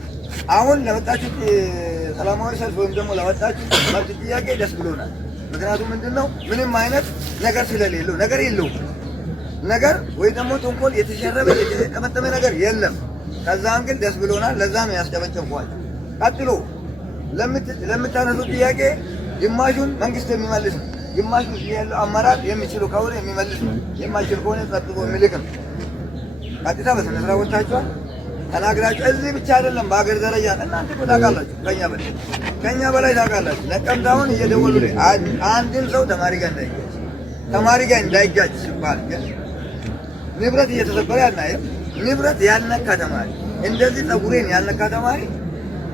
አሁን ለወጣችሁት ሰላማዊ ሰልፍ ወይም ደግሞ ለወጣችሁት መብት ጥያቄ ደስ ብሎናል። ምክንያቱም ምንድነው ምንም አይነት ነገር ስለሌለው ነገር የለውም ነገር ወይ ደግሞ ተንኮል የተሸረበ የተጠመጠመ ነገር የለም። ከዛ አንግል ደስ ብሎናል። ለዛ ነው ያስጨበጨብኳችሁ። ቀጥሎ ለምታነሱት ጥያቄ ግማሹን መንግስት የሚመልስ ነው፣ ግማሹ ያለው አመራር የሚችሉ ከሆነ የሚመልስ ነው፣ የማይችል ከሆነ ጸጥቶ የሚልክ ነው። ቀጥታ በስነ ስርዓት ወጣችኋል ተናግራችሁ። እዚህ ብቻ አይደለም በአገር ደረጃ እናንተ እኮ ታውቃላችሁ፣ ከኛ በላይ ታውቃላችሁ። ነቀምት አሁን እየደወሉ አንድም ሰው ተማሪ ጋር እንዳይጋጭ ሲባል ግን ንብረት እየተሰበረ ያናየም ንብረት ያልነካ ተማሪ እንደዚህ ፀጉሬን ያልነካ ተማሪ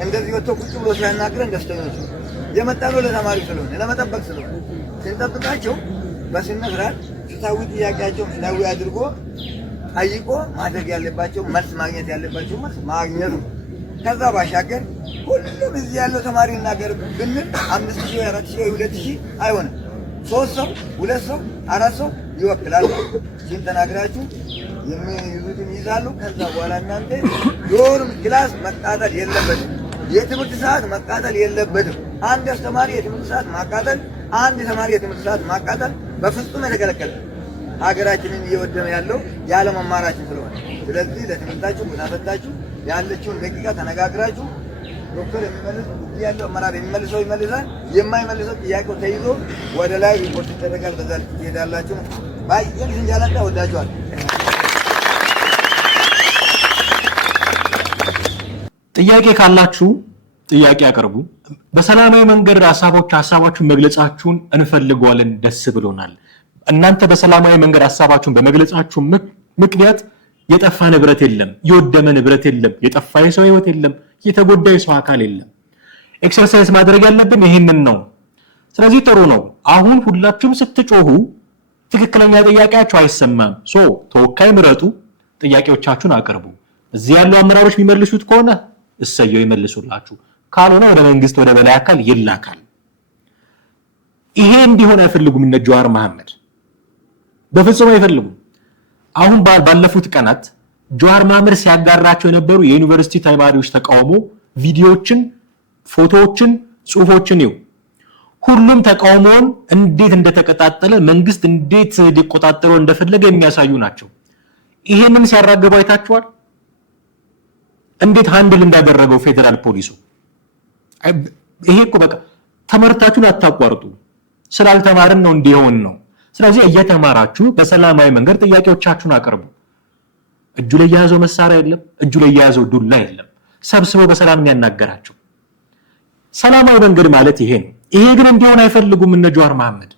እንደዚህ ወጥቶ ቁጭ ብሎ ሲያናግረን ደስተኞች የመጣነው ለተማሪ ስለሆነ ለመጠበቅ ስለሆነ ስንጠብቃቸው በስነ ስርዓት ፍትሃዊ ጥያቄያቸውን ፍትሃዊ አድርጎ ጠይቆ ማድረግ ያለባቸው መልስ ማግኘት ያለባቸው መልስ ማግኘቱ። ከዛ ባሻገር ሁሉም እዚህ ያለው ተማሪ እናገር ብንል 5000 4000 2000 አይሆንም። 3 ሰው 2 ሰው 4 ሰው ይወክላል። ሲል ተናግራችሁ የሚይዙትን ይዛሉ። ከዛ በኋላ እናንተ ዶርም ክላስ መቃጠል የለበትም፣ የትምህርት ሰዓት መቃጠል የለበትም። አንድ አስተማሪ የትምህርት ሰዓት ማቃጠል፣ አንድ ተማሪ የትምህርት ሰዓት ማቃጠል በፍጹም የተከለከለ። ሀገራችንን እየወደመ ያለው ያለ መማራችን ስለሆነ፣ ስለዚህ ለትምህርታችሁ ጉዳታችሁ ያለችውን ደቂቃ ተነጋግራችሁ ዶክተር የሚመልስ ያለው አመራር የሚመልሰው ይመልሳል፣ የማይመልሰው ጥያቄው ተይዞ ወደ ላይ ሪፖርት ይደረጋል። በዛ ትሄዳላችሁ። ባይ እንጃላታ ወዳጇል። ጥያቄ ካላችሁ ጥያቄ አቅርቡ። በሰላማዊ መንገድ ሀሳባችሁን መግለጻችሁን እንፈልገዋለን። ደስ ብሎናል። እናንተ በሰላማዊ መንገድ ሀሳባችሁን በመግለጻችሁ ምክንያት የጠፋ ንብረት የለም፣ የወደመ ንብረት የለም፣ የጠፋ የሰው ህይወት የለም፣ የተጎዳ የሰው አካል የለም። ኤክሰርሳይዝ ማድረግ ያለብን ይሄንን ነው። ስለዚህ ጥሩ ነው። አሁን ሁላችሁም ስትጮሁ ትክክለኛ ጥያቄያችሁ አይሰማም። ተወካይ ምረጡ፣ ጥያቄዎቻችሁን አቅርቡ። እዚህ ያሉ አመራሮች የሚመልሱት ከሆነ እሰየው ይመልሱላችሁ፣ ካልሆነ ወደ መንግስት ወደ በላይ አካል ይላካል። ይሄ እንዲሆን አይፈልጉም እነ ጀዋር መሐመድ፣ በፍጹም አይፈልጉም። አሁን ባለፉት ቀናት ጀዋር መሐመድ ሲያጋራቸው የነበሩ የዩኒቨርሲቲ ተማሪዎች ተቃውሞ ቪዲዮዎችን፣ ፎቶዎችን፣ ጽሁፎችን ይው ሁሉም ተቃውሞውን እንዴት እንደተቀጣጠለ መንግስት እንዴት ሊቆጣጠረው እንደፈለገ የሚያሳዩ ናቸው። ይሄንን ሲያራግቡ አይታችኋል። እንዴት ሃንድል እንዳደረገው ፌደራል ፖሊሱ። ይሄ እኮ በቃ ተመርታችሁን አታቋርጡ፣ ስላልተማርን ነው እንዲሆን ነው። ስለዚህ እየተማራችሁ በሰላማዊ መንገድ ጥያቄዎቻችሁን አቅርቡ። እጁ ላይ የያዘው መሳሪያ የለም፣ እጁ ላይ የያዘው ዱላ የለም። ሰብስበው በሰላም ያናገራቸው። ሰላማዊ መንገድ ማለት ይሄ ነው። ይሄ ግን እንዲሆን አይፈልጉም እነ ጀዋር መሐመድ።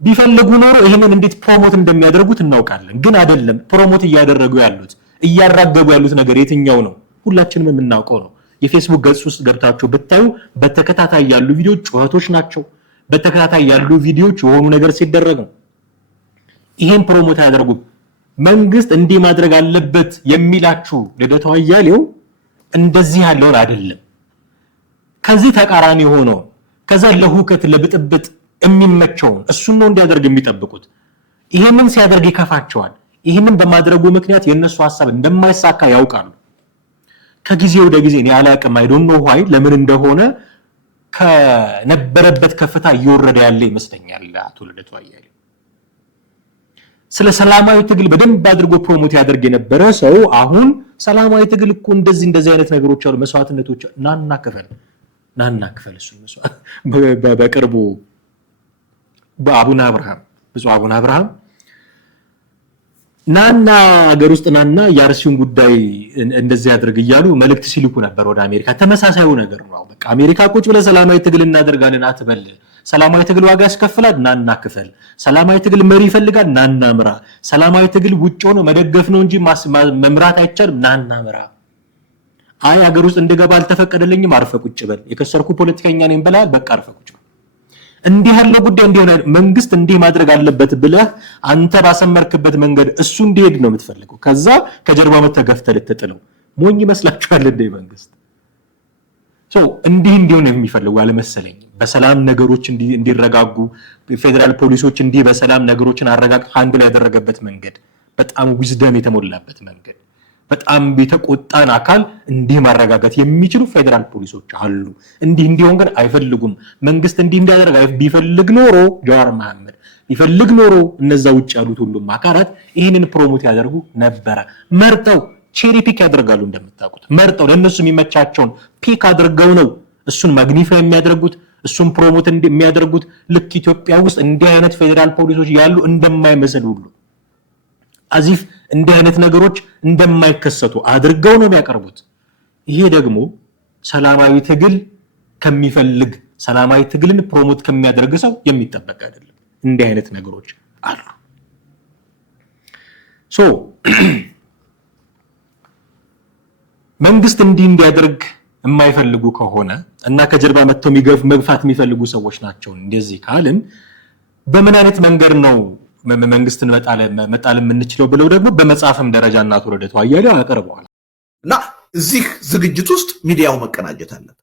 ቢፈልጉ ኖሮ ይሄንን እንዴት ፕሮሞት እንደሚያደርጉት እናውቃለን። ግን አይደለም። ፕሮሞት እያደረጉ ያሉት እያራገቡ ያሉት ነገር የትኛው ነው? ሁላችንም የምናውቀው ነው። የፌስቡክ ገጽ ውስጥ ገብታችሁ ብታዩ በተከታታይ ያሉ ቪዲዮዎች ጩኸቶች ናቸው። በተከታታይ ያሉ ቪዲዮዎች የሆኑ ነገር ሲደረግ ነው። ይሄን ፕሮሞት ያደርጉ። መንግስት እንዲህ ማድረግ አለበት የሚላችሁ ልደቱ አያሌው እንደዚህ ያለውን አይደለም። ከዚህ ተቃራኒ ሆኖ ከዛ ለሁከት ለብጥብጥ የሚመቸውን እሱን ነው እንዲያደርግ የሚጠብቁት። ይሄንን ሲያደርግ ይከፋቸዋል። ይሄንን በማድረጉ ምክንያት የነሱ ሐሳብ እንደማይሳካ ያውቃሉ። ከጊዜ ወደ ጊዜ እኔ አላቅም አይ ዶንት ኖ ዋይ ለምን እንደሆነ ከነበረበት ከፍታ እየወረደ ያለ ይመስለኛል አቶ ልደቱ አያሌው። ስለ ሰላማዊ ትግል በደንብ አድርጎ ፕሮሞት ያደርግ የነበረ ሰው አሁን ሰላማዊ ትግል እኮ እንደዚህ አይነት ነገሮች አሉ፣ መስዋዕትነቶች ናና ክፈል እሱ መስዋዕት በቅርቡ በአቡነ አብርሃም ናና ሀገር ውስጥ ናና የአርሲውን ጉዳይ እንደዚህ ያድርግ እያሉ መልእክት ሲልኩ ነበር ወደ አሜሪካ። ተመሳሳዩ ነገር ነው። በቃ አሜሪካ ቁጭ ብለ ሰላማዊ ትግል እናደርጋለን አትበል። ሰላማዊ ትግል ዋጋ ያስከፍላል፣ ናና ክፈል። ሰላማዊ ትግል መሪ ይፈልጋል፣ ናና ምራ። ሰላማዊ ትግል ውጭ ሆኖ መደገፍ ነው እንጂ መምራት አይቻልም፣ ናና ምራ። አይ ሀገር ውስጥ እንደገባ አልተፈቀደልኝም፣ አርፈ ቁጭ በል። የከሰርኩ ፖለቲከኛ ነኝ ብለሃል፣ በቃ አርፈ ቁጭ በል። እንዲህ ያለው ጉዳይ እንዲሆነ መንግስት እንዲህ ማድረግ አለበት ብለህ አንተ ባሰመርክበት መንገድ እሱ እንዲሄድ ነው የምትፈልገው። ከዛ ከጀርባ መተገፍተህ ልትጥለው ሞኝ ይመስላችኋል እንደ መንግስት እንዲህ እንዲሆን የሚፈልጉ አለመሰለኝ። በሰላም ነገሮች እንዲረጋጉ ፌደራል ፖሊሶች እንዲህ በሰላም ነገሮችን አረጋግጥ ሃንድል ያደረገበት መንገድ በጣም ዊዝደም የተሞላበት መንገድ፣ በጣም የተቆጣን አካል እንዲህ ማረጋጋት የሚችሉ ፌደራል ፖሊሶች አሉ። እንዲህ እንዲሆን ግን አይፈልጉም። መንግስት እንዲህ እንዲያደርግ ቢፈልግ ኖሮ ጀዋር መሐመድ ቢፈልግ ኖሮ እነዛ ውጭ ያሉት ሁሉም አካላት ይህንን ፕሮሞት ያደርጉ ነበረ። መርጠው ቼሪ ፒክ ያደርጋሉ። እንደምታውቁት መርጠው ለነሱ የሚመቻቸውን ፒክ አድርገው ነው እሱን ማግኒፋይ የሚያደርጉት፣ እሱም ፕሮሞት እንደሚያደርጉት ልክ ኢትዮጵያ ውስጥ እንዲህ አይነት ፌደራል ፖሊሶች ያሉ እንደማይመስል ሁሉ አዚፍ እንዲህ አይነት ነገሮች እንደማይከሰቱ አድርገው ነው የሚያቀርቡት። ይሄ ደግሞ ሰላማዊ ትግል ከሚፈልግ ሰላማዊ ትግልን ፕሮሞት ከሚያደርግ ሰው የሚጠበቅ አይደለም። እንዲህ አይነት ነገሮች አሉ። መንግስት እንዲያደርግ የማይፈልጉ ከሆነ እና ከጀርባ መጥተው መግፋት የሚፈልጉ ሰዎች ናቸው እንደዚህ ካልን በምን አይነት መንገድ ነው መንግስትን መጣል የምንችለው ብለው ደግሞ በመጽሐፍም ደረጃ እናቱ ልደቱ አያሌው ያቀርበዋል። እና እዚህ ዝግጅት ውስጥ ሚዲያው መቀናጀት አለበት።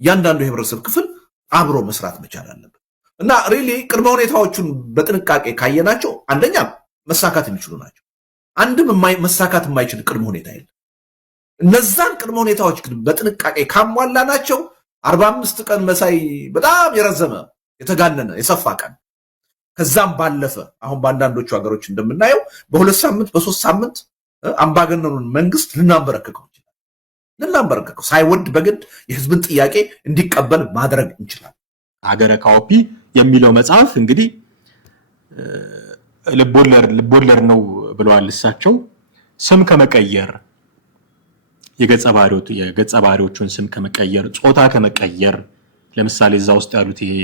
እያንዳንዱ የህብረተሰብ ክፍል አብሮ መስራት መቻል አለበት። እና ሪሊ ቅድመ ሁኔታዎቹን በጥንቃቄ ካየናቸው አንደኛ መሳካት የሚችሉ ናቸው። አንድም መሳካት የማይችል ቅድመ ሁኔታ የለም። እነዛን ቅድመ ሁኔታዎች ግን በጥንቃቄ ካሟላናቸው 45 ቀን መሳይ በጣም የረዘመ የተጋነነ የሰፋ ቀን ከዛም ባለፈ አሁን በአንዳንዶቹ ሀገሮች እንደምናየው በ2 ሳምንት በ3 ሳምንት አምባገነኑን መንግስት ልናንበረከከው እንችላለን። ልናንበረከከው ሳይወድ በግድ የህዝብን ጥያቄ እንዲቀበል ማድረግ እንችላለን። ሀገረ ካኦፒ የሚለው መጽሐፍ እንግዲህ ልቦለድ ነው ብለዋል እሳቸው። ስም ከመቀየር የገጸ ባህሪዎቹን ስም ከመቀየር፣ ጾታ ከመቀየር ለምሳሌ እዛ ውስጥ ያሉት ይሄ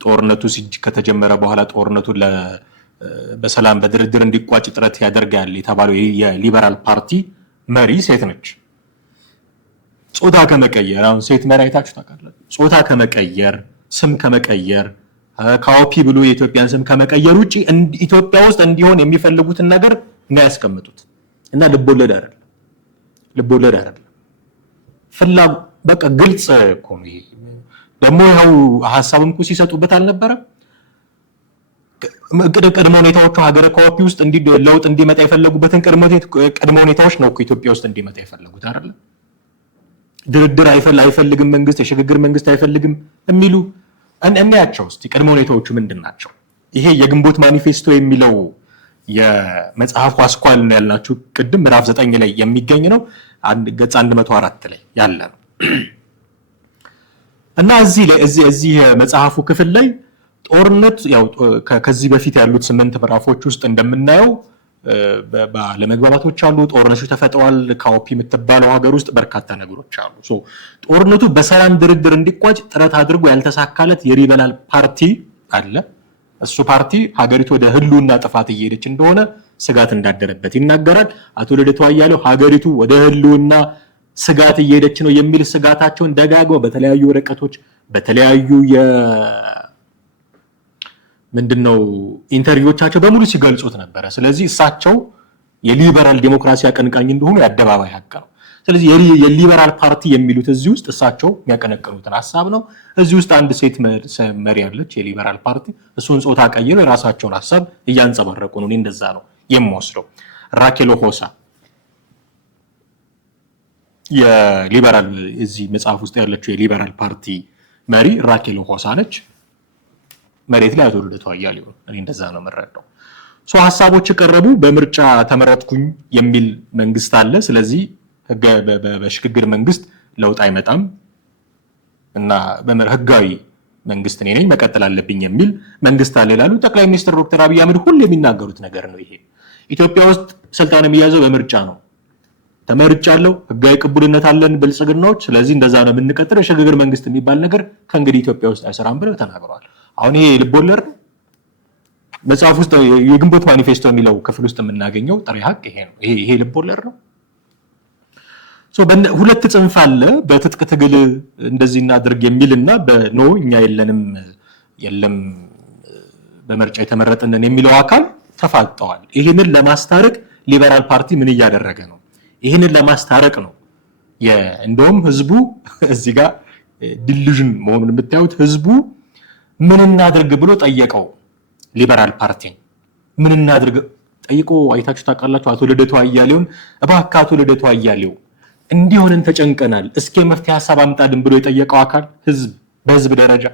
ጦርነቱ ከተጀመረ በኋላ ጦርነቱን በሰላም በድርድር እንዲቋጭ ጥረት ያደርጋል የተባለው የሊበራል ፓርቲ መሪ ሴት ነች። ጾታ ከመቀየር አሁን ሴት መሪ አይታችሁ ታውቃላችሁ? ጾታ ከመቀየር፣ ስም ከመቀየር፣ ካኦፒ ብሎ የኢትዮጵያን ስም ከመቀየር ውጪ ኢትዮጵያ ውስጥ እንዲሆን የሚፈልጉትን ነገር ነው ያስቀምጡት እና ልቦለድ አይደለም። በቃ ግልጽ እኮ ነው። ይሄ ደግሞ ያው ሀሳብም እኮ ሲሰጡበት አልነበረም። ቅድመ ሁኔታዎቹ ሀገረ ካኦፒ ውስጥ ለውጥ እንዲመጣ የፈለጉበትን ቅድመ ሁኔታዎች ነው እኮ ኢትዮጵያ ውስጥ እንዲመጣ የፈለጉት አይደል? ድርድር አይፈልግም መንግስት፣ የሽግግር መንግስት አይፈልግም የሚሉ እናያቸው እስቲ ቅድመ ሁኔታዎቹ ምንድን ናቸው? ይሄ የግንቦት ማኒፌስቶ የሚለው የመጽሐፉ አስኳል ነው ያልናችሁ ቅድም ምዕራፍ 9 ላይ የሚገኝ ነው። ገጽ 104 ላይ ያለ ነው እና እዚህ መጽሐፉ ክፍል ላይ ጦርነት ያው ከዚህ በፊት ያሉት 8 ምዕራፎች ውስጥ እንደምናየው ባለመግባባቶች አሉ፣ ጦርነቶች ተፈጥረዋል። ካኦፒ የምትባለው ሀገር ውስጥ በርካታ ነገሮች አሉ። ጦርነቱ በሰላም ድርድር እንዲቋጭ ጥረት አድርጎ ያልተሳካለት የሊበራል ፓርቲ አለ። እሱ ፓርቲ ሀገሪቱ ወደ ህልውና ጥፋት እየሄደች እንደሆነ ስጋት እንዳደረበት ይናገራል። አቶ ልደቱ አያሌው ሀገሪቱ ወደ ህልውና ስጋት እየሄደች ነው የሚል ስጋታቸውን ደጋግመው በተለያዩ ወረቀቶች በተለያዩ ምንድነው ኢንተርቪዎቻቸው በሙሉ ሲገልጹት ነበረ። ስለዚህ እሳቸው የሊበራል ዲሞክራሲ አቀንቃኝ እንደሆኑ የአደባባይ ሀቅ ነው። ስለዚህ የሊበራል ፓርቲ የሚሉት እዚህ ውስጥ እሳቸው የሚያቀነቅኑትን ሀሳብ ነው። እዚህ ውስጥ አንድ ሴት መሪ ያለች የሊበራል ፓርቲ እሱን ጾታ ቀይረው የራሳቸውን ሀሳብ እያንጸባረቁ ነው። እኔ እንደዛ ነው የምወስደው። ራኬሎ ሆሳ የሊበራል እዚህ መጽሐፍ ውስጥ ያለችው የሊበራል ፓርቲ መሪ ራኬሎ ሆሳ ነች። መሬት ላይ አቶ ልደቱ አያሌው እኔ እንደዛ ነው የምረዳው። ሀሳቦች ቀረቡ። በምርጫ ተመረጥኩኝ የሚል መንግስት አለ። ስለዚህ በሽግግር መንግስት ለውጥ አይመጣም እና ህጋዊ መንግስት እኔ ነኝ መቀጠል አለብኝ የሚል መንግስት አለ ይላሉ ጠቅላይ ሚኒስትር ዶክተር አብይ አህመድ። ሁሉ የሚናገሩት ነገር ነው ይሄ። ኢትዮጵያ ውስጥ ስልጣን የሚያዘው በምርጫ ነው። ተመርጫለሁ፣ ህጋዊ ቅቡልነት አለን ብልጽግናዎች፣ ስለዚህ እንደዛ ነው የምንቀጥለው፣ የሽግግር መንግስት የሚባል ነገር ከእንግዲህ ኢትዮጵያ ውስጥ አይሰራም ብለው ተናግረዋል። አሁን ይሄ ልቦለድ መጽሐፍ ውስጥ የግንቦት ማኒፌስቶ የሚለው ክፍል ውስጥ የምናገኘው ጥሬ ሀቅ ይሄ ነው። ይሄ ልቦለድ ነው። ሁለት ጽንፍ አለ። በትጥቅ ትግል እንደዚህ እናድርግ የሚልና በኖ እኛ የለም በምርጫ የተመረጥንን የሚለው አካል ተፋጠዋል። ይህንን ለማስታረቅ ሊበራል ፓርቲ ምን እያደረገ ነው? ይህንን ለማስታረቅ ነው። እንደውም ህዝቡ እዚህ ጋር ዲሉዥን መሆኑን የምታዩት ህዝቡ ምን እናድርግ ብሎ ጠየቀው። ሊበራል ፓርቲ ምን እናድርግ ጠይቆ አይታችሁ ታውቃላችሁ? አቶ ልደቱ አያሌውን እባክህ አቶ ልደቱ አያሌው እንዲሆነን ተጨንቀናል፣ እስኪ መፍትሄ ሀሳብ አምጣልን ብሎ የጠየቀው አካል በህዝብ ደረጃ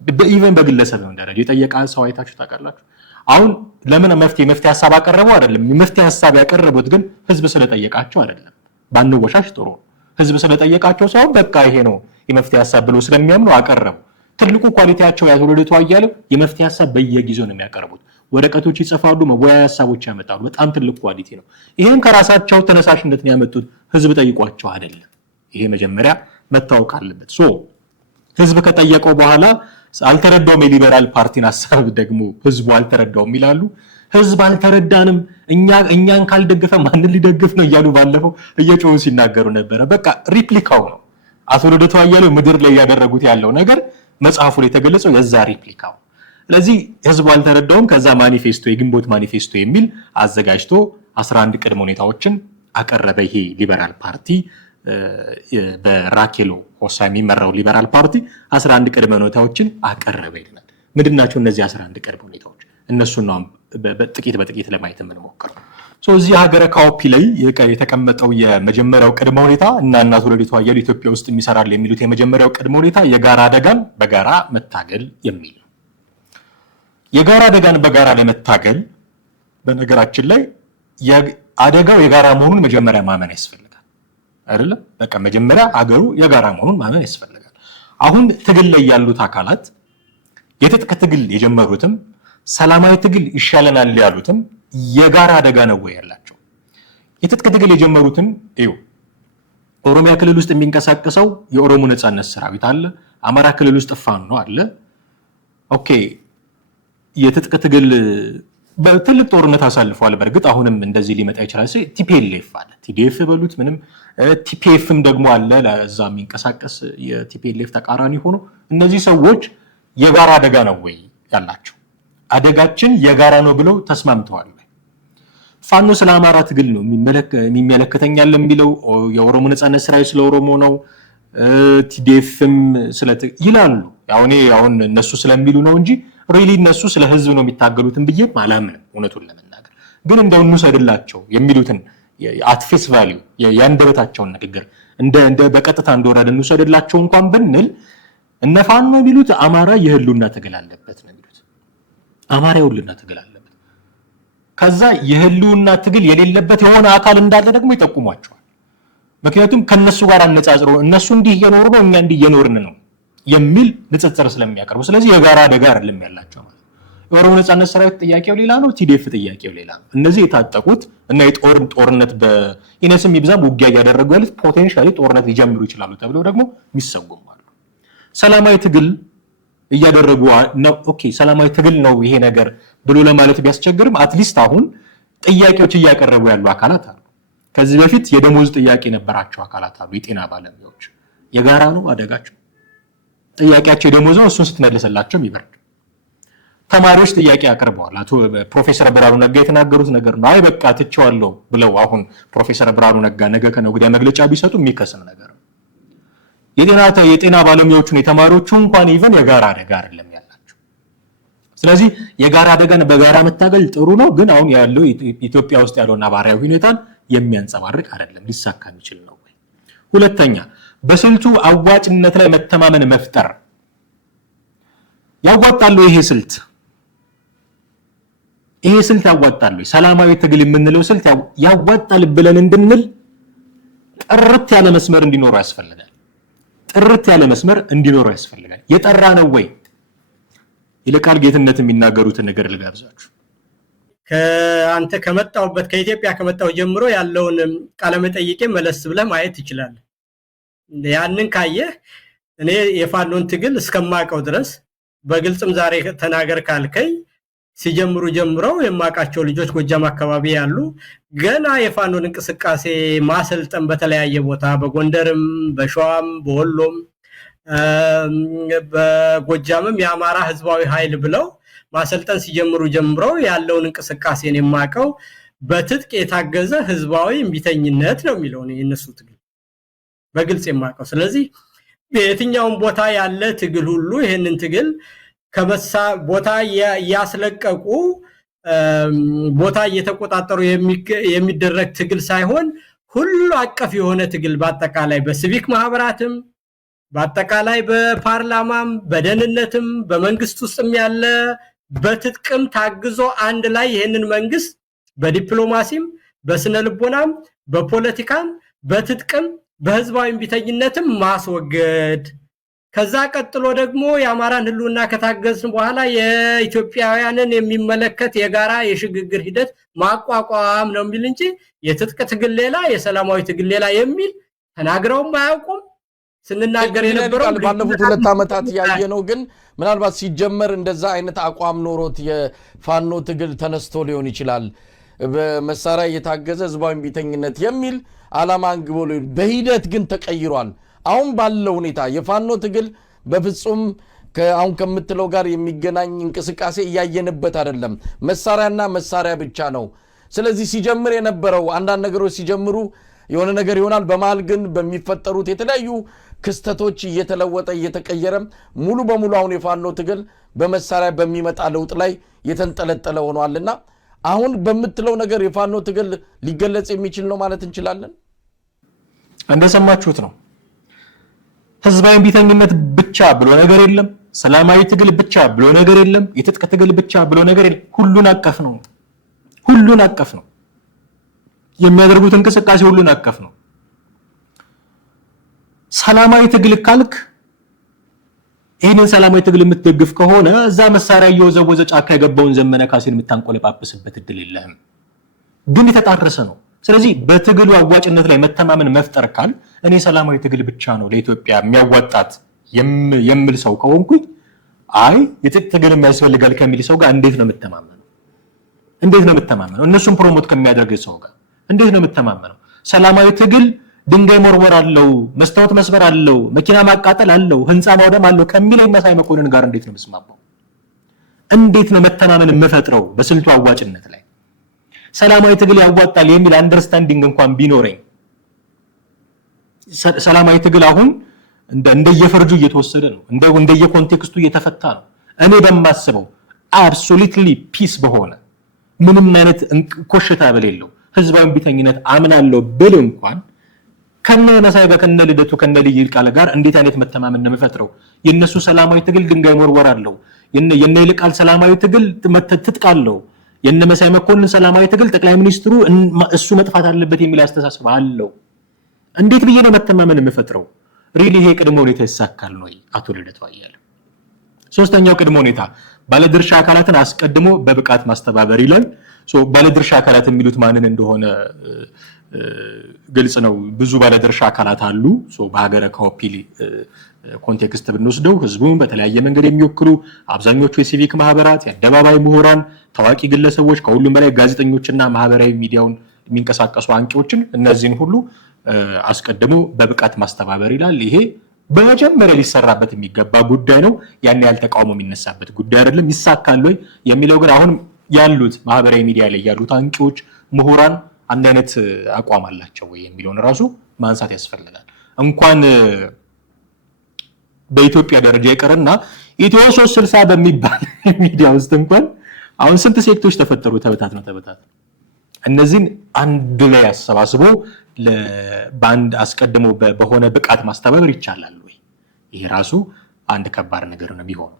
በኢቨን በግለሰብ ደረጃ የጠየቀ ሰው አይታችሁ ታውቃላችሁ? አሁን ለምን መፍትሄ ሀሳብ አቀረበው አይደለም። መፍትሄ ሀሳብ ያቀረቡት ግን ህዝብ ስለጠየቃቸው አይደለም። ባንወሻሽ ጥሩ ህዝብ ስለጠየቃቸው ሳይሆን በቃ ይሄ ነው የመፍትሄ ሀሳብ ብሎ ስለሚያምኑ አቀረቡ። ትልቁ ኳሊቲያቸው ያቶ ልደቱ አያሌው የመፍትሄ ሐሳብ በየጊዜው ነው የሚያቀርቡት። ወረቀቶች ይጽፋሉ፣ መወያያ ሐሳቦች ያመጣሉ። በጣም ትልቅ ኳሊቲ ነው። ይሄን ከራሳቸው ተነሳሽነት ነው ያመጡት፣ ህዝብ ጠይቋቸው አይደለም። ይሄ መጀመሪያ መታወቅ አለበት። ህዝብ ከጠየቀው በኋላ አልተረዳውም የሊበራል ፓርቲን ሐሳብ ደግሞ ህዝቡ አልተረዳውም ይላሉ። ህዝብ አልተረዳንም፣ እኛን ካልደገፈ ማንን ሊደግፍ ነው እያሉ ባለፈው እየጮሁ ሲናገሩ ነበረ። በቃ ሪፕሊካው ነው አቶ ልደቱ አያሌው ምድር ላይ ያደረጉት ያለው ነገር መጽሐፉ ላይ የተገለጸው የዛ ሪፕሊካው። ስለዚህ ህዝቡ አልተረዳውም። ከዛ ማኒፌስቶ የግንቦት ማኒፌስቶ የሚል አዘጋጅቶ 11 ቅድመ ሁኔታዎችን አቀረበ። ይሄ ሊበራል ፓርቲ በራኬሎ ሆሳ የሚመራው ሊበራል ፓርቲ 11 ቅድመ ሁኔታዎችን አቀረበ ይላል። ምንድናቸው እነዚህ 11 ቅድመ ሁኔታዎች? እነሱን ነው በጥቂት ለማየት የምንሞክረው። እዚህ ሀገረ ካኦፒ ላይ የተቀመጠው የመጀመሪያው ቅድመ ሁኔታ እና አቶ ልደቱ አያሌው ኢትዮጵያ ውስጥ የሚሰራል የሚሉት የመጀመሪያው ቅድመ ሁኔታ የጋራ አደጋን በጋራ መታገል የሚል ነው። የጋራ አደጋን በጋራ ለመታገል በነገራችን ላይ አደጋው የጋራ መሆኑን መጀመሪያ ማመን ያስፈልጋል አይደለም? በቃ መጀመሪያ አገሩ የጋራ መሆኑን ማመን ያስፈልጋል። አሁን ትግል ላይ ያሉት አካላት የትጥቅ ትግል የጀመሩትም ሰላማዊ ትግል ይሻለናል ያሉትም የጋራ አደጋ ነው ወይ ያላቸው? የትጥቅ ትግል የጀመሩትን ኦሮሚያ ክልል ውስጥ የሚንቀሳቀሰው የኦሮሞ ነጻነት ሰራዊት አለ፣ አማራ ክልል ውስጥ ፋኖ አለ። ኦኬ የትጥቅ ትግል በትልቅ ጦርነት አሳልፈዋል። በእርግጥ አሁንም እንደዚህ ሊመጣ ይችላል። ቲፒኤልኤፍ አለ፣ ቲዲኤፍ በሉት ምንም፣ ቲፒኤፍም ደግሞ አለ ለዛ የሚንቀሳቀስ የቲፒኤልኤፍ ተቃራኒ ሆኖ። እነዚህ ሰዎች የጋራ አደጋ ነው ወይ ያላቸው? አደጋችን የጋራ ነው ብለው ተስማምተዋል። ፋኖ ስለ አማራ ትግል ነው የሚመለከተኛል የሚለው፣ የኦሮሞ ነጻነት ሰራዊት ስለ ኦሮሞ ነው፣ ቲዲኤፍም ስለ ይላሉ። አሁን እነሱ ስለሚሉ ነው እንጂ ሪሊ እነሱ ስለ ህዝብ ነው የሚታገሉትን ብዬ አላምንም። እውነቱን ለመናገር ግን እንደው እንውሰድላቸው የሚሉትን አትፌስ ቫልዩ የአንደበታቸውን ንግግር እንደ በቀጥታ እንደወረደ እንውሰድላቸው እንኳን ብንል እነ ፋኖ የሚሉት አማራ የህልውና ትግል አለበት ነው የሚሉት። አማራ የህልውና ትግል አለበት። ከዛ የህልውና ትግል የሌለበት የሆነ አካል እንዳለ ደግሞ ይጠቁሟቸዋል። ምክንያቱም ከነሱ ጋር አነጻጽሮ እነሱ እንዲህ እየኖሩ ነው እኛ እንዲህ እየኖርን ነው የሚል ንጽጽር ስለሚያቀርቡ፣ ስለዚህ የጋራ አደጋ አይደለም ያላቸው ማለት ነው። የኦሮሞ ነጻነት ሰራዊት ጥያቄው ሌላ ነው፣ ቲዲኤፍ ጥያቄው ሌላ ነው። እነዚህ የታጠቁት እና ጦርነት በኢነስም ይብዛም ውጊያ እያደረጉ ያሉት ፖቴንሻሊ ጦርነት ሊጀምሩ ይችላሉ ተብለው ደግሞ የሚሰጉም አሉ። ሰላማዊ ትግል እያደረጉ ነው። ኦኬ ሰላማዊ ትግል ነው ይሄ ነገር ብሎ ለማለት ቢያስቸግርም አትሊስት አሁን ጥያቄዎች እያቀረቡ ያሉ አካላት አሉ። ከዚህ በፊት የደሞዝ ጥያቄ የነበራቸው አካላት አሉ። የጤና ባለሙያዎች የጋራ ነው አደጋቸው። ጥያቄያቸው የደሞዝ ነው፣ እሱን ስትመልስላቸው ይበርድ። ተማሪዎች ጥያቄ አቅርበዋል። አቶ ፕሮፌሰር ብርሃኑ ነጋ የተናገሩት ነገር ነው። አይ በቃ ትቼዋለሁ ብለው አሁን ፕሮፌሰር ብርሃኑ ነጋ ነገ ከነገ ወዲያ መግለጫ ቢሰጡ የሚከስም ነገር ነው። የጤና ባለሙያዎቹን የተማሪዎቹ እንኳን ኢቨን የጋራ አደጋ አይደለም ያላቸው። ስለዚህ የጋራ አደጋን በጋራ መታገል ጥሩ ነው፣ ግን አሁን ያለው ኢትዮጵያ ውስጥ ያለው ነባራዊ ሁኔታን የሚያንጸባርቅ አይደለም፣ ሊሳካ የሚችል ነው ወይ? ሁለተኛ በስልቱ አዋጭነት ላይ መተማመን መፍጠር። ያዋጣሉ ይሄ ስልት ያዋጣሉ? ሰላማዊ ትግል የምንለው ስልት ያዋጣል ብለን እንድንል ጥርት ያለ መስመር እንዲኖረው ያስፈልጋል። የጠራ ነው ወይ? ይልቃል ጌትነት የሚናገሩትን ነገር ልጋብዛችሁ። ከአንተ ከመጣውበት ከኢትዮጵያ ከመጣው ጀምሮ ያለውን ቃለ መጠይቄ መለስ ብለህ ማየት ትችላለህ። ያንን ካየህ እኔ የፋኖን ትግል እስከማቀው ድረስ በግልጽም ዛሬ ተናገር ካልከኝ ሲጀምሩ ጀምረው የማቃቸው ልጆች ጎጃም አካባቢ ያሉ ገና የፋኖን እንቅስቃሴ ማሰልጠን በተለያየ ቦታ በጎንደርም በሸዋም በወሎም በጎጃምም የአማራ ህዝባዊ ኃይል ብለው ማሰልጠን ሲጀምሩ ጀምረው ያለውን እንቅስቃሴን የማቀው በትጥቅ የታገዘ ህዝባዊ እምቢተኝነት ነው የሚለው ነው የነሱ ትግል በግልጽ የማቀው። ስለዚህ በየትኛውም ቦታ ያለ ትግል ሁሉ ይሄንን ትግል ከበሳ ቦታ ያስለቀቁ ቦታ እየተቆጣጠሩ የሚደረግ ትግል ሳይሆን ሁሉ አቀፍ የሆነ ትግል በአጠቃላይ በሲቪክ ማህበራትም በአጠቃላይ በፓርላማም በደህንነትም በመንግስት ውስጥም ያለ በትጥቅም ታግዞ አንድ ላይ ይሄንን መንግስት በዲፕሎማሲም በስነልቦናም በፖለቲካም በትጥቅም በህዝባዊ እምቢተኝነትም ማስወገድ ከዛ ቀጥሎ ደግሞ የአማራን ህልውና ከታገዝን በኋላ የኢትዮጵያውያንን የሚመለከት የጋራ የሽግግር ሂደት ማቋቋም ነው የሚል እንጂ የትጥቅ ትግል ሌላ የሰላማዊ ትግል ሌላ የሚል ተናግረውም አያውቁም። ስንናገር የነበረው ባለፉት 2 ዓመታት ያየነው ግን ምናልባት ሲጀመር እንደዛ አይነት አቋም ኖሮት የፋኖ ትግል ተነስቶ ሊሆን ይችላል በመሳሪያ የታገዘ ህዝባዊ ቢተኝነት የሚል ዓላማ አንግቦ በሂደት ግን ተቀይሯል። አሁን ባለው ሁኔታ የፋኖ ትግል በፍጹም አሁን ከምትለው ጋር የሚገናኝ እንቅስቃሴ ያየንበት አይደለም። መሳሪያና መሳሪያ ብቻ ነው። ስለዚህ ሲጀምር የነበረው አንዳንድ ነገሮች ሲጀምሩ የሆነ ነገር ይሆናል። በመሃል ግን በሚፈጠሩት የተለያዩ ክስተቶች እየተለወጠ እየተቀየረ ሙሉ በሙሉ አሁን የፋኖ ትግል በመሳሪያ በሚመጣ ለውጥ ላይ የተንጠለጠለ ሆኗልና አሁን በመትለው ነገር የፋኖ ትግል ሊገለጽ የሚችል ነው ማለት እንችላለን። እንደሰማችሁት ነው። ህዝባዊ ቢተኝነት ብቻ ብሎ ነገር የለም። ሰላማዊ ትግል ብቻ ብሎ ነገር የለም። የትጥቅ ትግል ብቻ ብሎ ነገር የለም። ሁሉን አቀፍ ነው። ሁሉን አቀፍ ነው። የሚያደርጉት እንቅስቃሴ ሁሉን አቀፍ ነው። ሰላማዊ ትግል ካልክ ይሄንን ሰላማዊ ትግል የምትደግፍ ከሆነ እዛ መሳሪያ እየወዘወዘ ጫካ የገባውን ዘመነ ካሴን የምታንቆለጳጵስበት እድል የለህም። ግን የተጣረሰ ነው። ስለዚህ በትግሉ አዋጭነት ላይ መተማመን መፍጠር ካል እኔ ሰላማዊ ትግል ብቻ ነው ለኢትዮጵያ የሚያዋጣት የምል ሰው ከሆንኩኝ አይ የትጥቅ ትግል የሚያስፈልጋል ከሚል ሰው ጋር እንዴት ነው የምተማመነው? እንዴት ነው የምተማመነው? እነሱን ፕሮሞት ከሚያደርግ ሰው ጋር እንዴት ነው የምተማመነው? ሰላማዊ ትግል ድንጋይ መወርወር አለው፣ መስታወት መስበር አለው፣ መኪና ማቃጠል አለው፣ ህንፃ ማውደም አለው ከሚለኝ መሳይ መኮንን ጋር እንዴት ነው የምስማማው? እንዴት ነው መተማመን የምፈጥረው በስልቱ አዋጭነት ላይ? ሰላማዊ ትግል ያዋጣል የሚል አንደርስታንዲንግ እንኳን ቢኖረኝ ሰላማዊ ትግል አሁን እንደየፈርጁ እየተወሰደ ነው፣ እንደየኮንቴክስቱ እየተፈታ ነው። እኔ በማስበው አብሶሉትሊ ፒስ በሆነ ምንም አይነት ኮሽታ በሌለው ህዝባዊ ቢተኝነት አምናለሁ ብል እንኳን ከነ መሳይ ጋር ከነ ልደቱ ከነ ይልቃል ጋር እንዴት አይነት መተማመን ነው የምፈጥረው? የነሱ ሰላማዊ ትግል ድንጋይ መወርወር አለው፣ የነ ይልቃል ሰላማዊ ትግል ትጥቅ አለው፣ የነ መሳይ መኮንን ሰላማዊ ትግል ጠቅላይ ሚኒስትሩ እሱ መጥፋት አለበት የሚል አስተሳሰብ አለው። እንዴት ብዬ ነው መተማመን የምፈጥረው? ሪሊ ይሄ ቅድመ ሁኔታ ይሳካል ነው አቶ ልደቱ አያሌው? ሶስተኛው ቅድመ ሁኔታ ባለድርሻ አካላትን አስቀድሞ በብቃት ማስተባበር ይላል። ባለድርሻ አካላት የሚሉት ማንን እንደሆነ ግልጽ ነው። ብዙ ባለድርሻ አካላት አሉ። በሀገረ ኮፒሊ ኮንቴክስት ብንወስደው ህዝቡን በተለያየ መንገድ የሚወክሉ አብዛኞቹ የሲቪክ ማህበራት፣ የአደባባይ ምሁራን፣ ታዋቂ ግለሰቦች፣ ከሁሉም በላይ ጋዜጠኞችና ማህበራዊ ሚዲያውን የሚንቀሳቀሱ አንቂዎችን እነዚህን ሁሉ አስቀድሞ በብቃት ማስተባበር ይላል። ይሄ በመጀመሪያ ሊሰራበት የሚገባ ጉዳይ ነው። ያን ያህል ተቃውሞ የሚነሳበት ጉዳይ አይደለም። ይሳካል ወይ የሚለው ግን አሁን ያሉት ማህበራዊ ሚዲያ ላይ ያሉት አንቂዎች፣ ምሁራን አንድ አይነት አቋም አላቸው ወይ የሚለውን ራሱ ማንሳት ያስፈልጋል። እንኳን በኢትዮጵያ ደረጃ ይቀርና ኢትዮ 360 በሚባል ሚዲያ ውስጥ እንኳን አሁን ስንት ሴክቶች ተፈጠሩ? ተበታት እነዚህን አንድ ላይ አሰባስቦ በአንድ አስቀድሞ በሆነ ብቃት ማስተባበር ይቻላል ወይ? ይሄ ራሱ አንድ ከባድ ነገር ነው የሚሆነው።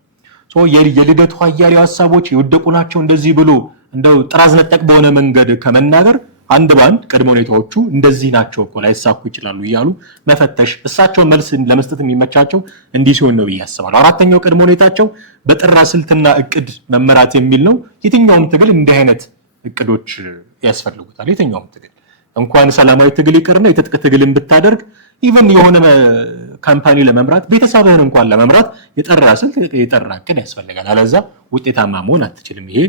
የልደቱ አያሌው ሐሳቦች የወደቁ ናቸው እንደዚህ ብሎ እንደው ጥራዝ ነጠቅ በሆነ መንገድ ከመናገር አንድ ባንድ ቅድመ ሁኔታዎቹ እንደዚህ ናቸው እኮ ላይሳኩ ይችላሉ እያሉ መፈተሽ፣ እሳቸው መልስ ለመስጠት የሚመቻቸው እንዲህ ሲሆን ነው ብዬ አስባለሁ። አራተኛው ቅድመ ሁኔታቸው በጥራ ስልትና እቅድ መመራት የሚል ነው። የትኛውም ትግል እንዲህ አይነት እቅዶች ያስፈልጉታል። የትኛውም ትግል እንኳን ሰላማዊ ትግል ይቅርና የትጥቅ ትግልን ብታደርግ ኢቨን የሆነ ካምፓኒ ለመምራት ቤተሰብህን እንኳን ለመምራት የጠራ ስልት የጠራ እቅድ ያስፈልጋል። አለዛ ውጤታማ መሆን አትችልም። ይሄ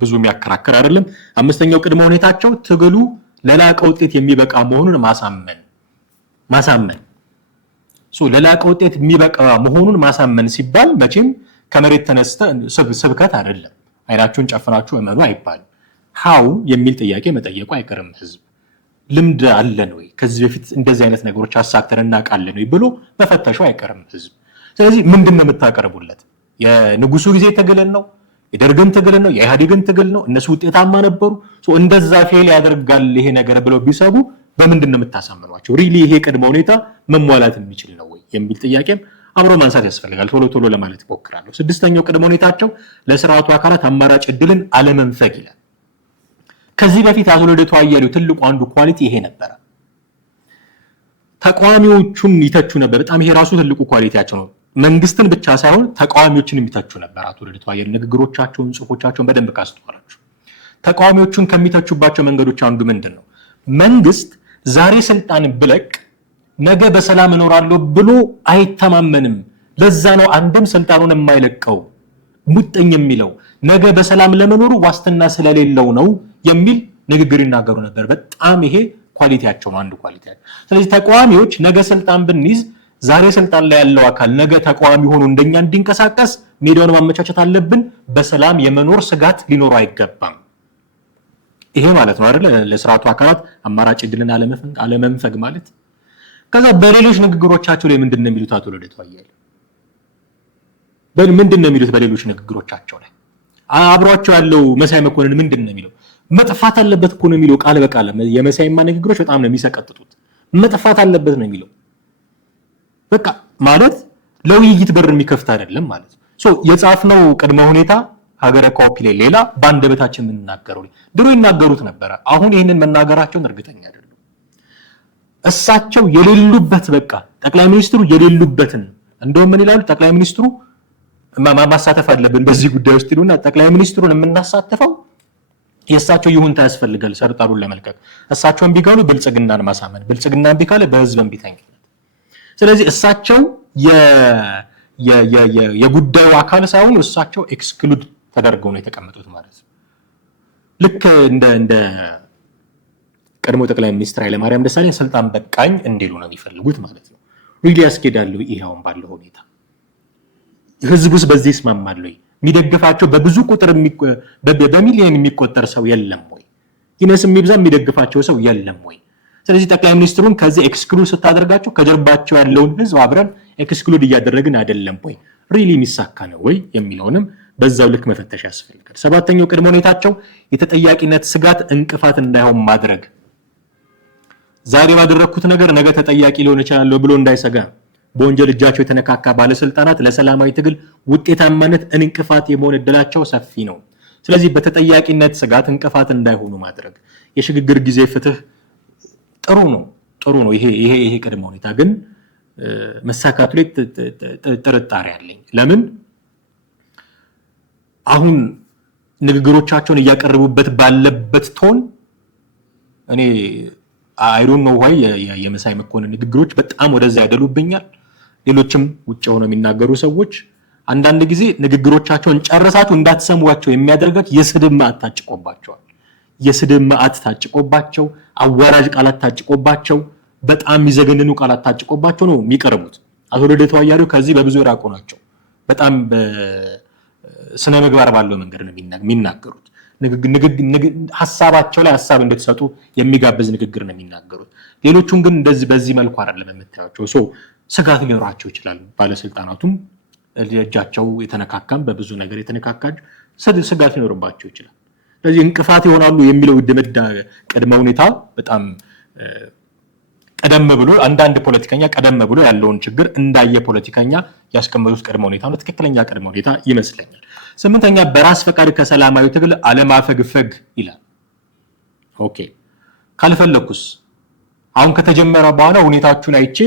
ብዙ የሚያከራክር አይደለም። አምስተኛው ቅድመ ሁኔታቸው ትግሉ ለላቀ ውጤት የሚበቃ መሆኑን ማሳመን ለላቀ ውጤት የሚበቃ መሆኑን ማሳመን ሲባል መቼም ከመሬት ተነስተ ስብከት አይደለም። አይናችሁን ጨፍናችሁ እመኑ አይባልም። ሃው የሚል ጥያቄ መጠየቁ አይቀርም። ህዝብ ልምድ አለን ወይ ከዚህ በፊት እንደዚህ አይነት ነገሮች አሳክተን እናውቃለን ወይ ብሎ መፈተሹ አይቀርም ህዝብ። ስለዚህ ምንድነው የምታቀርቡለት? የንጉሱ ጊዜ ትግልን ነው? የደርግን ትግል ነው? የኢህአዴግን ትግል ነው? እነሱ ውጤታማ ነበሩ። እንደዛ ፌል ያደርጋል ይሄ ነገር ብለው ቢሰቡ በምንድን ነው የምታሳምኗቸው? ሪሊ ይሄ ቅድመ ሁኔታ መሟላት የሚችል ነው ወይ የሚል ጥያቄም አብሮ ማንሳት ያስፈልጋል። ቶሎ ለማለት እሞክራለሁ። ስድስተኛው ቅድመ ሁኔታቸው ለስርዓቱ አካላት አማራጭ እድልን አለመንፈግ ይላል። ከዚህ በፊት አቶ ልደቱ አያሌው ትልቁ አንዱ ኳሊቲ ይሄ ነበረ። ተቃዋሚዎቹን ይተቹ ነበር። በጣም ይሄ ራሱ ትልቁ ኳሊቲያቸው ነው። መንግስትን ብቻ ሳይሆን ተቃዋሚዎችን የሚተቹ ነበር። አቶ ልደቱ አያሌው ንግግሮቻቸውን፣ ጽሁፎቻቸውን በደንብ ካስተዋላችሁ ተቃዋሚዎቹን ከሚተቹባቸው መንገዶች አንዱ ምንድነው? መንግስት ዛሬ ስልጣን ብለቅ ነገ በሰላም እኖራለሁ ብሎ አይተማመንም። ለዛ ነው አንድም ስልጣኑን የማይለቀው ሙጥኝ የሚለው ነገ በሰላም ለመኖሩ ዋስትና ስለሌለው ነው የሚል ንግግር ይናገሩ ነበር። በጣም ይሄ ኳሊቲያቸው ነው፣ አንዱ ኳሊቲያቸው። ስለዚህ ተቃዋሚዎች ነገ ስልጣን ብንይዝ ዛሬ ስልጣን ላይ ያለው አካል ነገ ተቃዋሚ ሆኖ እንደኛ እንዲንቀሳቀስ ሜዳውን ማመቻቸት አለብን። በሰላም የመኖር ስጋት ሊኖር አይገባም። ይሄ ማለት ነው አይደል? ለስርዓቱ አካላት አማራጭ ድልን አለመንፈግ ማለት። ከዛ በሌሎች ንግግሮቻቸው ላይ ምንድነው የሚሉት አቶ ልደቱ አያሌው? ምንድነው የሚሉት በሌሎች ንግግሮቻቸው ላይ? አብሯቸው ያለው መሳይ መኮንን ምንድነው የሚለው? መጥፋት አለበት እኮ ነው የሚለው ቃል በቃል። የመሳይማ ንግግሮች በጣም ነው የሚሰቀጥጡት። መጥፋት አለበት ነው የሚለው። በቃ ማለት ለውይይት በር የሚከፍት አይደለም ማለት ነው። የጻፍነው ቅድመ ሁኔታ ሀገረ ኮፒ ላይ ሌላ በአንደበታችን የምንናገረው ድሮ ይናገሩት ነበረ። አሁን ይህንን መናገራቸውን እርግጠኛ አይደሉም። እሳቸው የሌሉበት በቃ ጠቅላይ ሚኒስትሩ የሌሉበትን እንደውም ምን ይላሉ? ጠቅላይ ሚኒስትሩ ማሳተፍ አለብን በዚህ ጉዳይ ውስጥ ይሉና ጠቅላይ ሚኒስትሩን የምናሳተፈው የእሳቸው ይሁንታ ያስፈልጋል ሰርጣሩን ለመልቀቅ። እሳቸውን ቢካሉ ብልጽግናን ማሳመን፣ ብልጽግናን ቢካለ በህዝብ ቢታንክ። ስለዚህ እሳቸው የጉዳዩ አካል ሳይሆኑ እሳቸው ኤክስክሉድ ተደርገው ነው የተቀመጡት ማለት ነው። ልክ እንደ ቀድሞ ጠቅላይ ሚኒስትር ኃይለማርያም ደሳለኝ ስልጣን በቃኝ እንዲሉ ነው የሚፈልጉት ማለት ነው። ሪሊ ያስኬዳሉ ይሄውን ባለው ሁኔታ? ህዝቡስ በዚህ ይስማማል ወይ? የሚደግፋቸው በብዙ ቁጥር በሚሊዮን የሚቆጠር ሰው የለም ወይ? ይነስም ይብዛ የሚደግፋቸው ሰው የለም ወይ? ስለዚህ ጠቅላይ ሚኒስትሩን ከዚህ ኤክስክሉድ ስታደርጋቸው ከጀርባቸው ያለውን ህዝብ አብረን ኤክስክሉድ እያደረግን አይደለም ወይ? ሪሊ የሚሳካ ነው ወይ የሚለውንም በዛው ልክ መፈተሽ ያስፈልጋል። ሰባተኛው ቅድመ ሁኔታቸው የተጠያቂነት ስጋት እንቅፋት እንዳይሆን ማድረግ። ዛሬ ባደረኩት ነገር ነገ ተጠያቂ ሊሆን ይችላል ብሎ እንዳይሰጋ። በወንጀል እጃቸው የተነካካ ባለስልጣናት ለሰላማዊ ትግል ውጤታማነት እንቅፋት የመሆን እድላቸው ሰፊ ነው። ስለዚህ በተጠያቂነት ስጋት እንቅፋት እንዳይሆኑ ማድረግ። የሽግግር ጊዜ ፍትህ ጥሩ ነው። ይሄ ቅድመ ሁኔታ ግን መሳካቱ ላይ ጥርጣሬ አለኝ። ለምን አሁን ንግግሮቻቸውን እያቀረቡበት ባለበት ቶን እኔ አይዶን ነው ወይ የመሳይ መኮንን ንግግሮች በጣም ወደዛ ያደሉብኛል። ሌሎችም ውጭ ሆነው የሚናገሩ ሰዎች አንዳንድ ጊዜ ንግግሮቻቸውን ጨርሳችሁ እንዳትሰሟቸው የሚያደርጋቸው የስድብ ማዕት ታጭቆባቸዋል። የስድብ ማዕት ታጭቆባቸው፣ አዋራጅ ቃላት ታጭቆባቸው፣ በጣም የሚዘገንኑ ቃላት ታጭቆባቸው ነው የሚቀርቡት። አቶ ልደቱ አያሌው ከዚህ በብዙ የራቁ ናቸው። በጣም በስነ ምግባር ባለው መንገድ ነው የሚናገሩት። ሀሳባቸው ላይ ሀሳብ እንድትሰጡ የሚጋብዝ ንግግር ነው የሚናገሩት። ሌሎቹም ግን እንደዚህ በዚህ መልኩ አይደለም የምታዩቸው። ስጋት ሊኖራቸው ይችላል። ባለስልጣናቱም እጃቸው የተነካካም በብዙ ነገር የተነካካጅ ስጋት ሊኖርባቸው ይችላል። ስለዚህ እንቅፋት ይሆናሉ የሚለው ቅድመ ሁኔታ በጣም ቀደም ብሎ አንዳንድ ፖለቲከኛ ቀደም ብሎ ያለውን ችግር እንዳየ ፖለቲከኛ ያስቀመጡት ቅድመ ሁኔታ ነው። ትክክለኛ ቅድመ ሁኔታ ይመስለኛል። ስምንተኛ በራስ ፈቃድ ከሰላማዊ ትግል አለማፈግፈግ ይላል። ኦኬ ካልፈለኩስ አሁን ከተጀመረ በኋላ ሁኔታችሁን አይቼ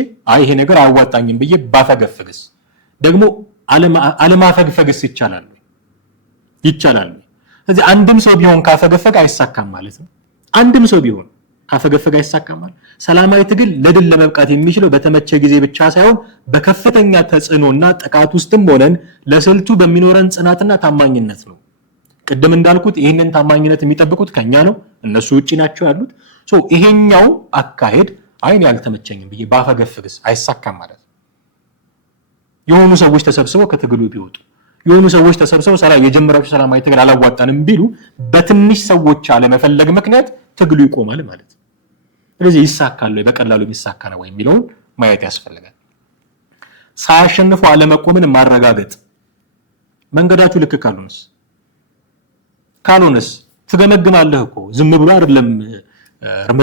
ይሄ ነገር አያዋጣኝም ብዬ ባፈገፍግስ? ደግሞ አለማፈግፈግስ ይቻላል? ስለዚህ አንድም ሰው ቢሆን ካፈገፈግ አይሳካም ማለት ነው። አንድም ሰው ቢሆን ካፈገፈግ አይሳካም ማለት። ሰላማዊ ትግል ለድል ለመብቃት የሚችለው በተመቸ ጊዜ ብቻ ሳይሆን በከፍተኛ ተጽዕኖና ጥቃት ውስጥም ሆነን ለስልቱ በሚኖረን ጽናትና ታማኝነት ነው። ቅድም እንዳልኩት ይህንን ታማኝነት የሚጠብቁት ከኛ ነው። እነሱ ውጪ ናቸው ያሉት። ይሄኛው አካሄድ አይን ያልተመቸኝም ብዬ ባፈገፍግስ አይሳካም ማለት ነው። የሆኑ ሰዎች ተሰብስበው ከትግሉ ቢወጡ፣ የሆኑ ሰዎች ተሰብስበው የጀመራቸው ሰላማዊ ትግል አላዋጣንም ቢሉ በትንሽ ሰዎች አለመፈለግ ምክንያት ትግሉ ይቆማል ማለት ነው። ስለዚህ ይሳካል ወይ በቀላሉ የሚሳካ ነው ወይ የሚለውን ማየት ያስፈልጋል። ሳያሸንፉ አለመቆምን ማረጋገጥ። መንገዳችሁ ልክ ካልሆነስ ትገመግማለህ እኮ ዝም ብሎ አይደለም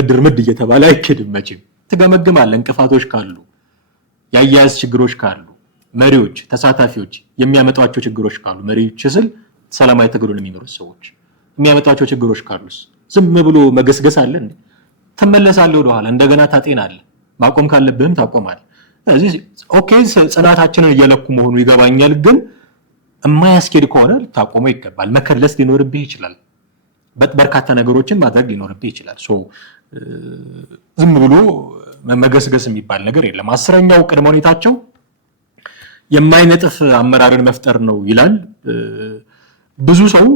እርምድ እየተባለ አይኬድም። መቼም ትገመግማለህ። እንቅፋቶች ካሉ፣ የአያያዝ ችግሮች ካሉ፣ መሪዎች ተሳታፊዎች የሚያመጧቸው ችግሮች ካሉ፣ መሪዎች ስል ሰላማዊ ትግሉን የሚመሩት ሰዎች የሚያመጧቸው ችግሮች ካሉስ ዝም ብሎ መገስገስ አለ እንዴ? ትመለሳለህ ወደኋላ፣ እንደገና ታጤናለህ። ማቆም ካለብህም ታቆማለህ። ስለዚህ ኦኬ ጽናታችንን እየለኩ መሆኑ ይገባኛል፣ ግን የማያስኬድ ከሆነ ልታቆመው ይገባል። መከለስ ሊኖርብህ ይችላል። በርካታ ነገሮችን ማድረግ ሊኖርብህ ይችላል። ዝም ብሎ መገስገስ የሚባል ነገር የለም። 10ኛው ቅድመ ሁኔታቸው የማይነጥፍ አመራርን መፍጠር ነው ይላል። ብዙ ሰው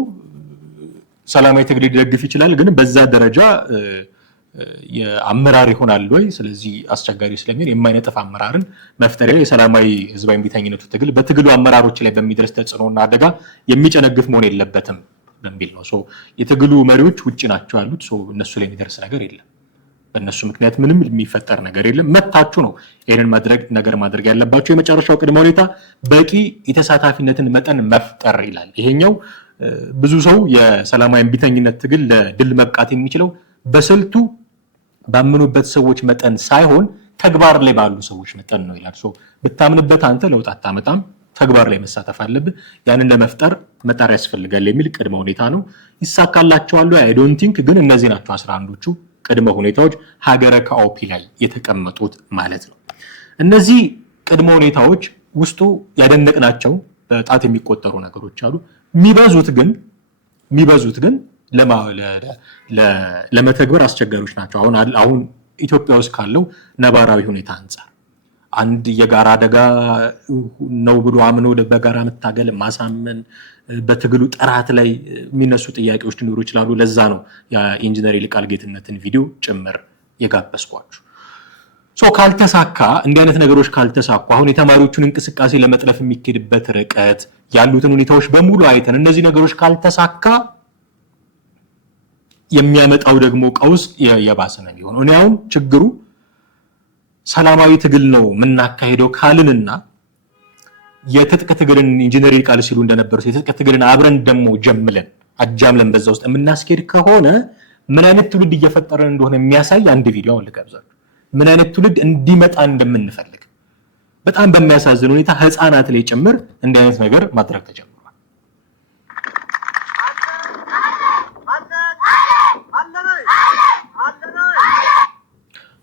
ሰላማዊ ትግል ሊደግፍ ይችላል፣ ግን በዛ ደረጃ የአመራር ይሆናል ወይ? ስለዚህ አስቸጋሪ ስለሚሆን የማይነጥፍ አመራርን መፍጠሪያ የሰላማዊ ህዝባዊ እምቢተኝነቱ ትግል በትግሉ አመራሮች ላይ በሚደርስ ተጽዕኖና አደጋ የሚጨነግፍ መሆን የለበትም በሚል ነው። የትግሉ መሪዎች ውጭ ናቸው ያሉት። እነሱ ላይ የሚደርስ ነገር የለም። በእነሱ ምክንያት ምንም የሚፈጠር ነገር የለም። መታችሁ ነው ይህንን ነገር ማድረግ ያለባቸው። የመጨረሻው ቅድመ ሁኔታ በቂ የተሳታፊነትን መጠን መፍጠር ይላል። ይሄኛው ብዙ ሰው የሰላማዊ እምቢተኝነት ትግል ለድል መብቃት የሚችለው በስልቱ ባመኑበት ሰዎች መጠን ሳይሆን ተግባር ላይ ባሉ ሰዎች መጠን ነው ይላል። ብታምንበት አንተ ለውጥ አታመጣም፣ ተግባር ላይ መሳተፍ አለብህ። ያንን ለመፍጠር መጣር ያስፈልጋል የሚል ቅድመ ሁኔታ ነው። ይሳካላቸዋል አይ ዶንት ቲንክ፣ ግን እነዚህ ናቸው 11ዎቹ ቅድመ ሁኔታዎች ሀገረ ከኦፒ ላይ የተቀመጡት ማለት ነው። እነዚህ ቅድመ ሁኔታዎች ውስጡ ያደነቅናቸው በጣት የሚቆጠሩ ነገሮች አሉ። የሚበዙት ግን ለመተግበር አስቸጋሪዎች ናቸው። አሁን ኢትዮጵያ ውስጥ ካለው ነባራዊ ሁኔታ አንጻር አንድ የጋራ አደጋ ነው ብሎ አምኖ በጋራ መታገል ማሳመን፣ በትግሉ ጥራት ላይ የሚነሱ ጥያቄዎች ሊኖሩ ይችላሉ። ለዛ ነው የኢንጂነር ይልቃል ጌትነትን ቪዲዮ ጭምር የጋበዝኳችሁ። ካልተሳካ እንዲህ አይነት ነገሮች ካልተሳኩ አሁን የተማሪዎቹን እንቅስቃሴ ለመጥለፍ የሚኬድበት ርቀት ያሉትን ሁኔታዎች በሙሉ አይተን እነዚህ ነገሮች ካልተሳካ የሚያመጣው ደግሞ ቀውስ የባሰ ነው የሚሆነው። እኔ አሁን ችግሩ ሰላማዊ ትግል ነው የምናካሄደው ካልንና የትጥቅ ትግልን ኢንጂነር ይልቃል ሲሉ እንደነበሩት የትጥቅ ትግልን አብረን ደግሞ አጃምለን በዛ ውስጥ የምናስኬድ ከሆነ ምን አይነት ትውልድ እየፈጠረን እንደሆነ የሚያሳይ አንድ ቪዲዮ ልጋብዛችሁ። ምን አይነት ትውልድ እንዲመጣ እንደምንፈልግ በጣም በሚያሳዝን ሁኔታ ህፃናት ላይ ጭምር እንዲህ አይነት ነገር ማድረግ ተጀምሯል።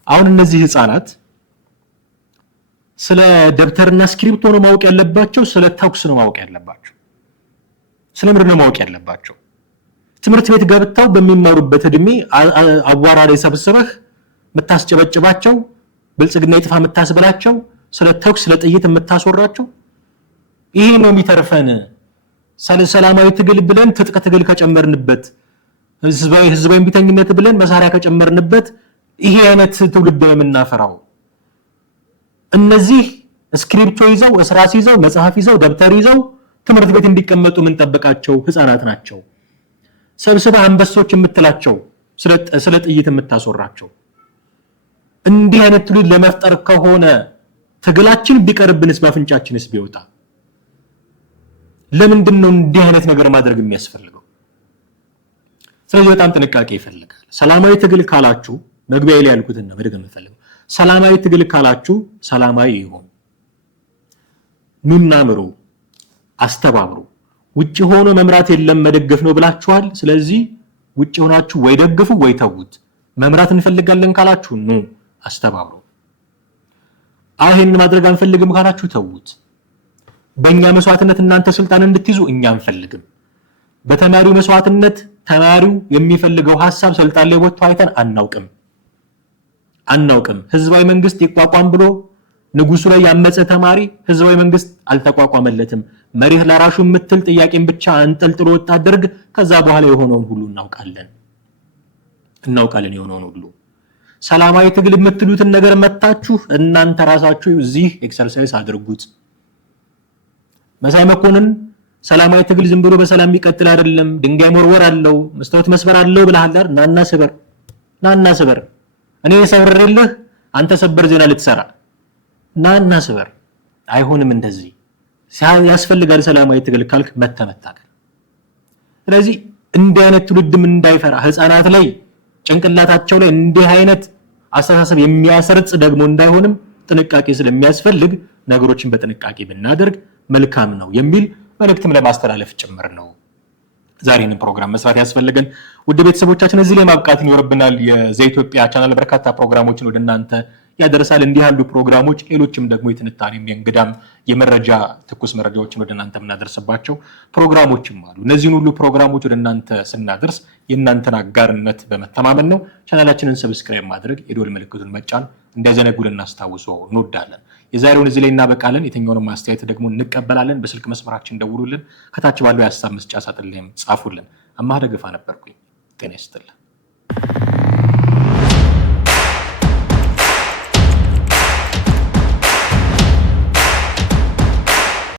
አሁን እነዚህ ህፃናት ስለ ደብተርና ስክሪፕቶ ነው ማወቅ ያለባቸው? ስለ ተኩስ ነው ማወቅ ያለባቸው? ስለምንድን ነው ማወቅ ያለባቸው? ትምህርት ቤት ገብተው በሚማሩበት እድሜ አዋራ ላይ ሰብስበህ የምታስጨበጭባቸው፣ ብልጽግና ይጥፋ የምታስብላቸው፣ ስለ ተኩስ ስለ ጥይት የምታስወራቸው? ይሄ ነው የሚተርፈን። ሰላማዊ ትግል ብለን ትጥቅ ትግል ከጨመርንበት፣ ህዝባዊ እምቢተኝነት ብለን መሳሪያ ከጨመርንበት ይሄ አይነት ትውልድ ነው የምናፈራው። እነዚህ ስክሪፕቶ ይዘው እስራስ ይዘው መጽሐፍ ይዘው ደብተር ይዘው ትምህርት ቤት እንዲቀመጡ የምንጠብቃቸው ህፃናት ናቸው። ሰብስበህ አንበሶች የምትላቸው፣ ስለ ጥይት የምታስወራቸው። እንዲህ አይነት ትውልድ ለመፍጠር ከሆነ ትግላችን ቢቀርብንስ በአፍንጫችንስ ቢወጣ? ለምንድን ነው እንዲህ አይነት ነገር ማድረግ የሚያስፈልገው? ስለዚህ በጣም ጥንቃቄ ይፈልጋል። ሰላማዊ ትግል ካላችሁ መግቢያ ላይ ያልኩትን ነው መድገም የምፈልገው። ሰላማዊ ትግል ካላችሁ ሰላማዊ ይሁን፣ ኑና ምሩ፣ አስተባብሩ። ውጪ ሆኖ መምራት የለም መደገፍ ነው ብላችኋል። ስለዚህ ውጪ ሆናችሁ ወይ ደግፉ ወይ ተውት። መምራት እንፈልጋለን ካላችሁ ኑ አስተባብሩ። ይሄን ማድረግ አንፈልግም ካላችሁ ተውት። በእኛ መስዋዕትነት እናንተ ስልጣን እንድትይዙ እኛ አንፈልግም። በተማሪው መስዋዕትነት ተማሪው የሚፈልገው ሐሳብ ስልጣን ላይ ወጥቶ አይተን አናውቅም። ህዝባዊ መንግስት ይቋቋም ብሎ ንጉሱ ላይ ያመፀ ተማሪ ህዝባዊ መንግስት አልተቋቋመለትም። መሪህ ለራሹ የምትል ጥያቄን ብቻ እንጠልጥሎ ወጣ አድርግ። ከዛ በኋላ የሆነውን ሁሉ እናውቃለን የሆነውን ሁሉ። ሰላማዊ ትግል የምትሉትን ነገር መታችሁ እናንተ ራሳችሁ እዚህ ኤክሰርሳይዝ አድርጉት። መሳይ መኮንን ሰላማዊ ትግል ዝም ብሎ በሰላም የሚቀጥል አይደለም፣ ድንጋይ መወርወር አለው፣ መስታወት መስበር አለው ብለሃል አይደል? ናና ስበር። እኔ ሰብሬልህ አንተ ሰበር ዜና ልትሰራ ናና ስበር። አይሆንም እንደዚህ። ያስፈልጋል ሰላማዊ ትግል ካልክ መተመታከል። ስለዚህ እንዲህ አይነት ትውልድም እንዳይፈራ ህፃናት ላይ ጭንቅላታቸው ላይ እንዲህ አይነት አስተሳሰብ የሚያሰርጽ ደግሞ እንዳይሆንም ጥንቃቄ ስለሚያስፈልግ ነገሮችን በጥንቃቄ ብናደርግ መልካም ነው የሚል መልእክትም ለማስተላለፍ ጭምር ነው ዛሬን ፕሮግራም መስራት ያስፈልገን። ውድ ቤተሰቦቻችን እዚህ ላይ ማብቃት ይኖርብናል። የዘኢትዮጵያ ቻናል በርካታ ፕሮግራሞችን ወደ እናንተ ያደርሳል። እንዲህ ያሉ ፕሮግራሞች ሌሎችም ደግሞ የትንታኔም የእንግዳም የመረጃ ትኩስ መረጃዎችን ወደ እናንተ የምናደርስባቸው ፕሮግራሞችም አሉ። እነዚህን ሁሉ ፕሮግራሞች ወደ እናንተ ስናደርስ የእናንተን አጋርነት በመተማመን ነው። ቻናላችንን ሰብስክራይብ ማድረግ የደወል ምልክቱን መጫን እንዳይዘነጉ ልናስታውሰው እንወዳለን። የዛሬውን እዚህ ላይ እናበቃለን። የትኛውንም ማስተያየት ደግሞ እንቀበላለን። በስልክ መስመራችን ደውሉልን። ከታች ባለው የሀሳብ መስጫ ሳጥን ላይም ጻፉልን። አማሃ ደግፋ ነበርኩኝ። ጤና ይስጥልን።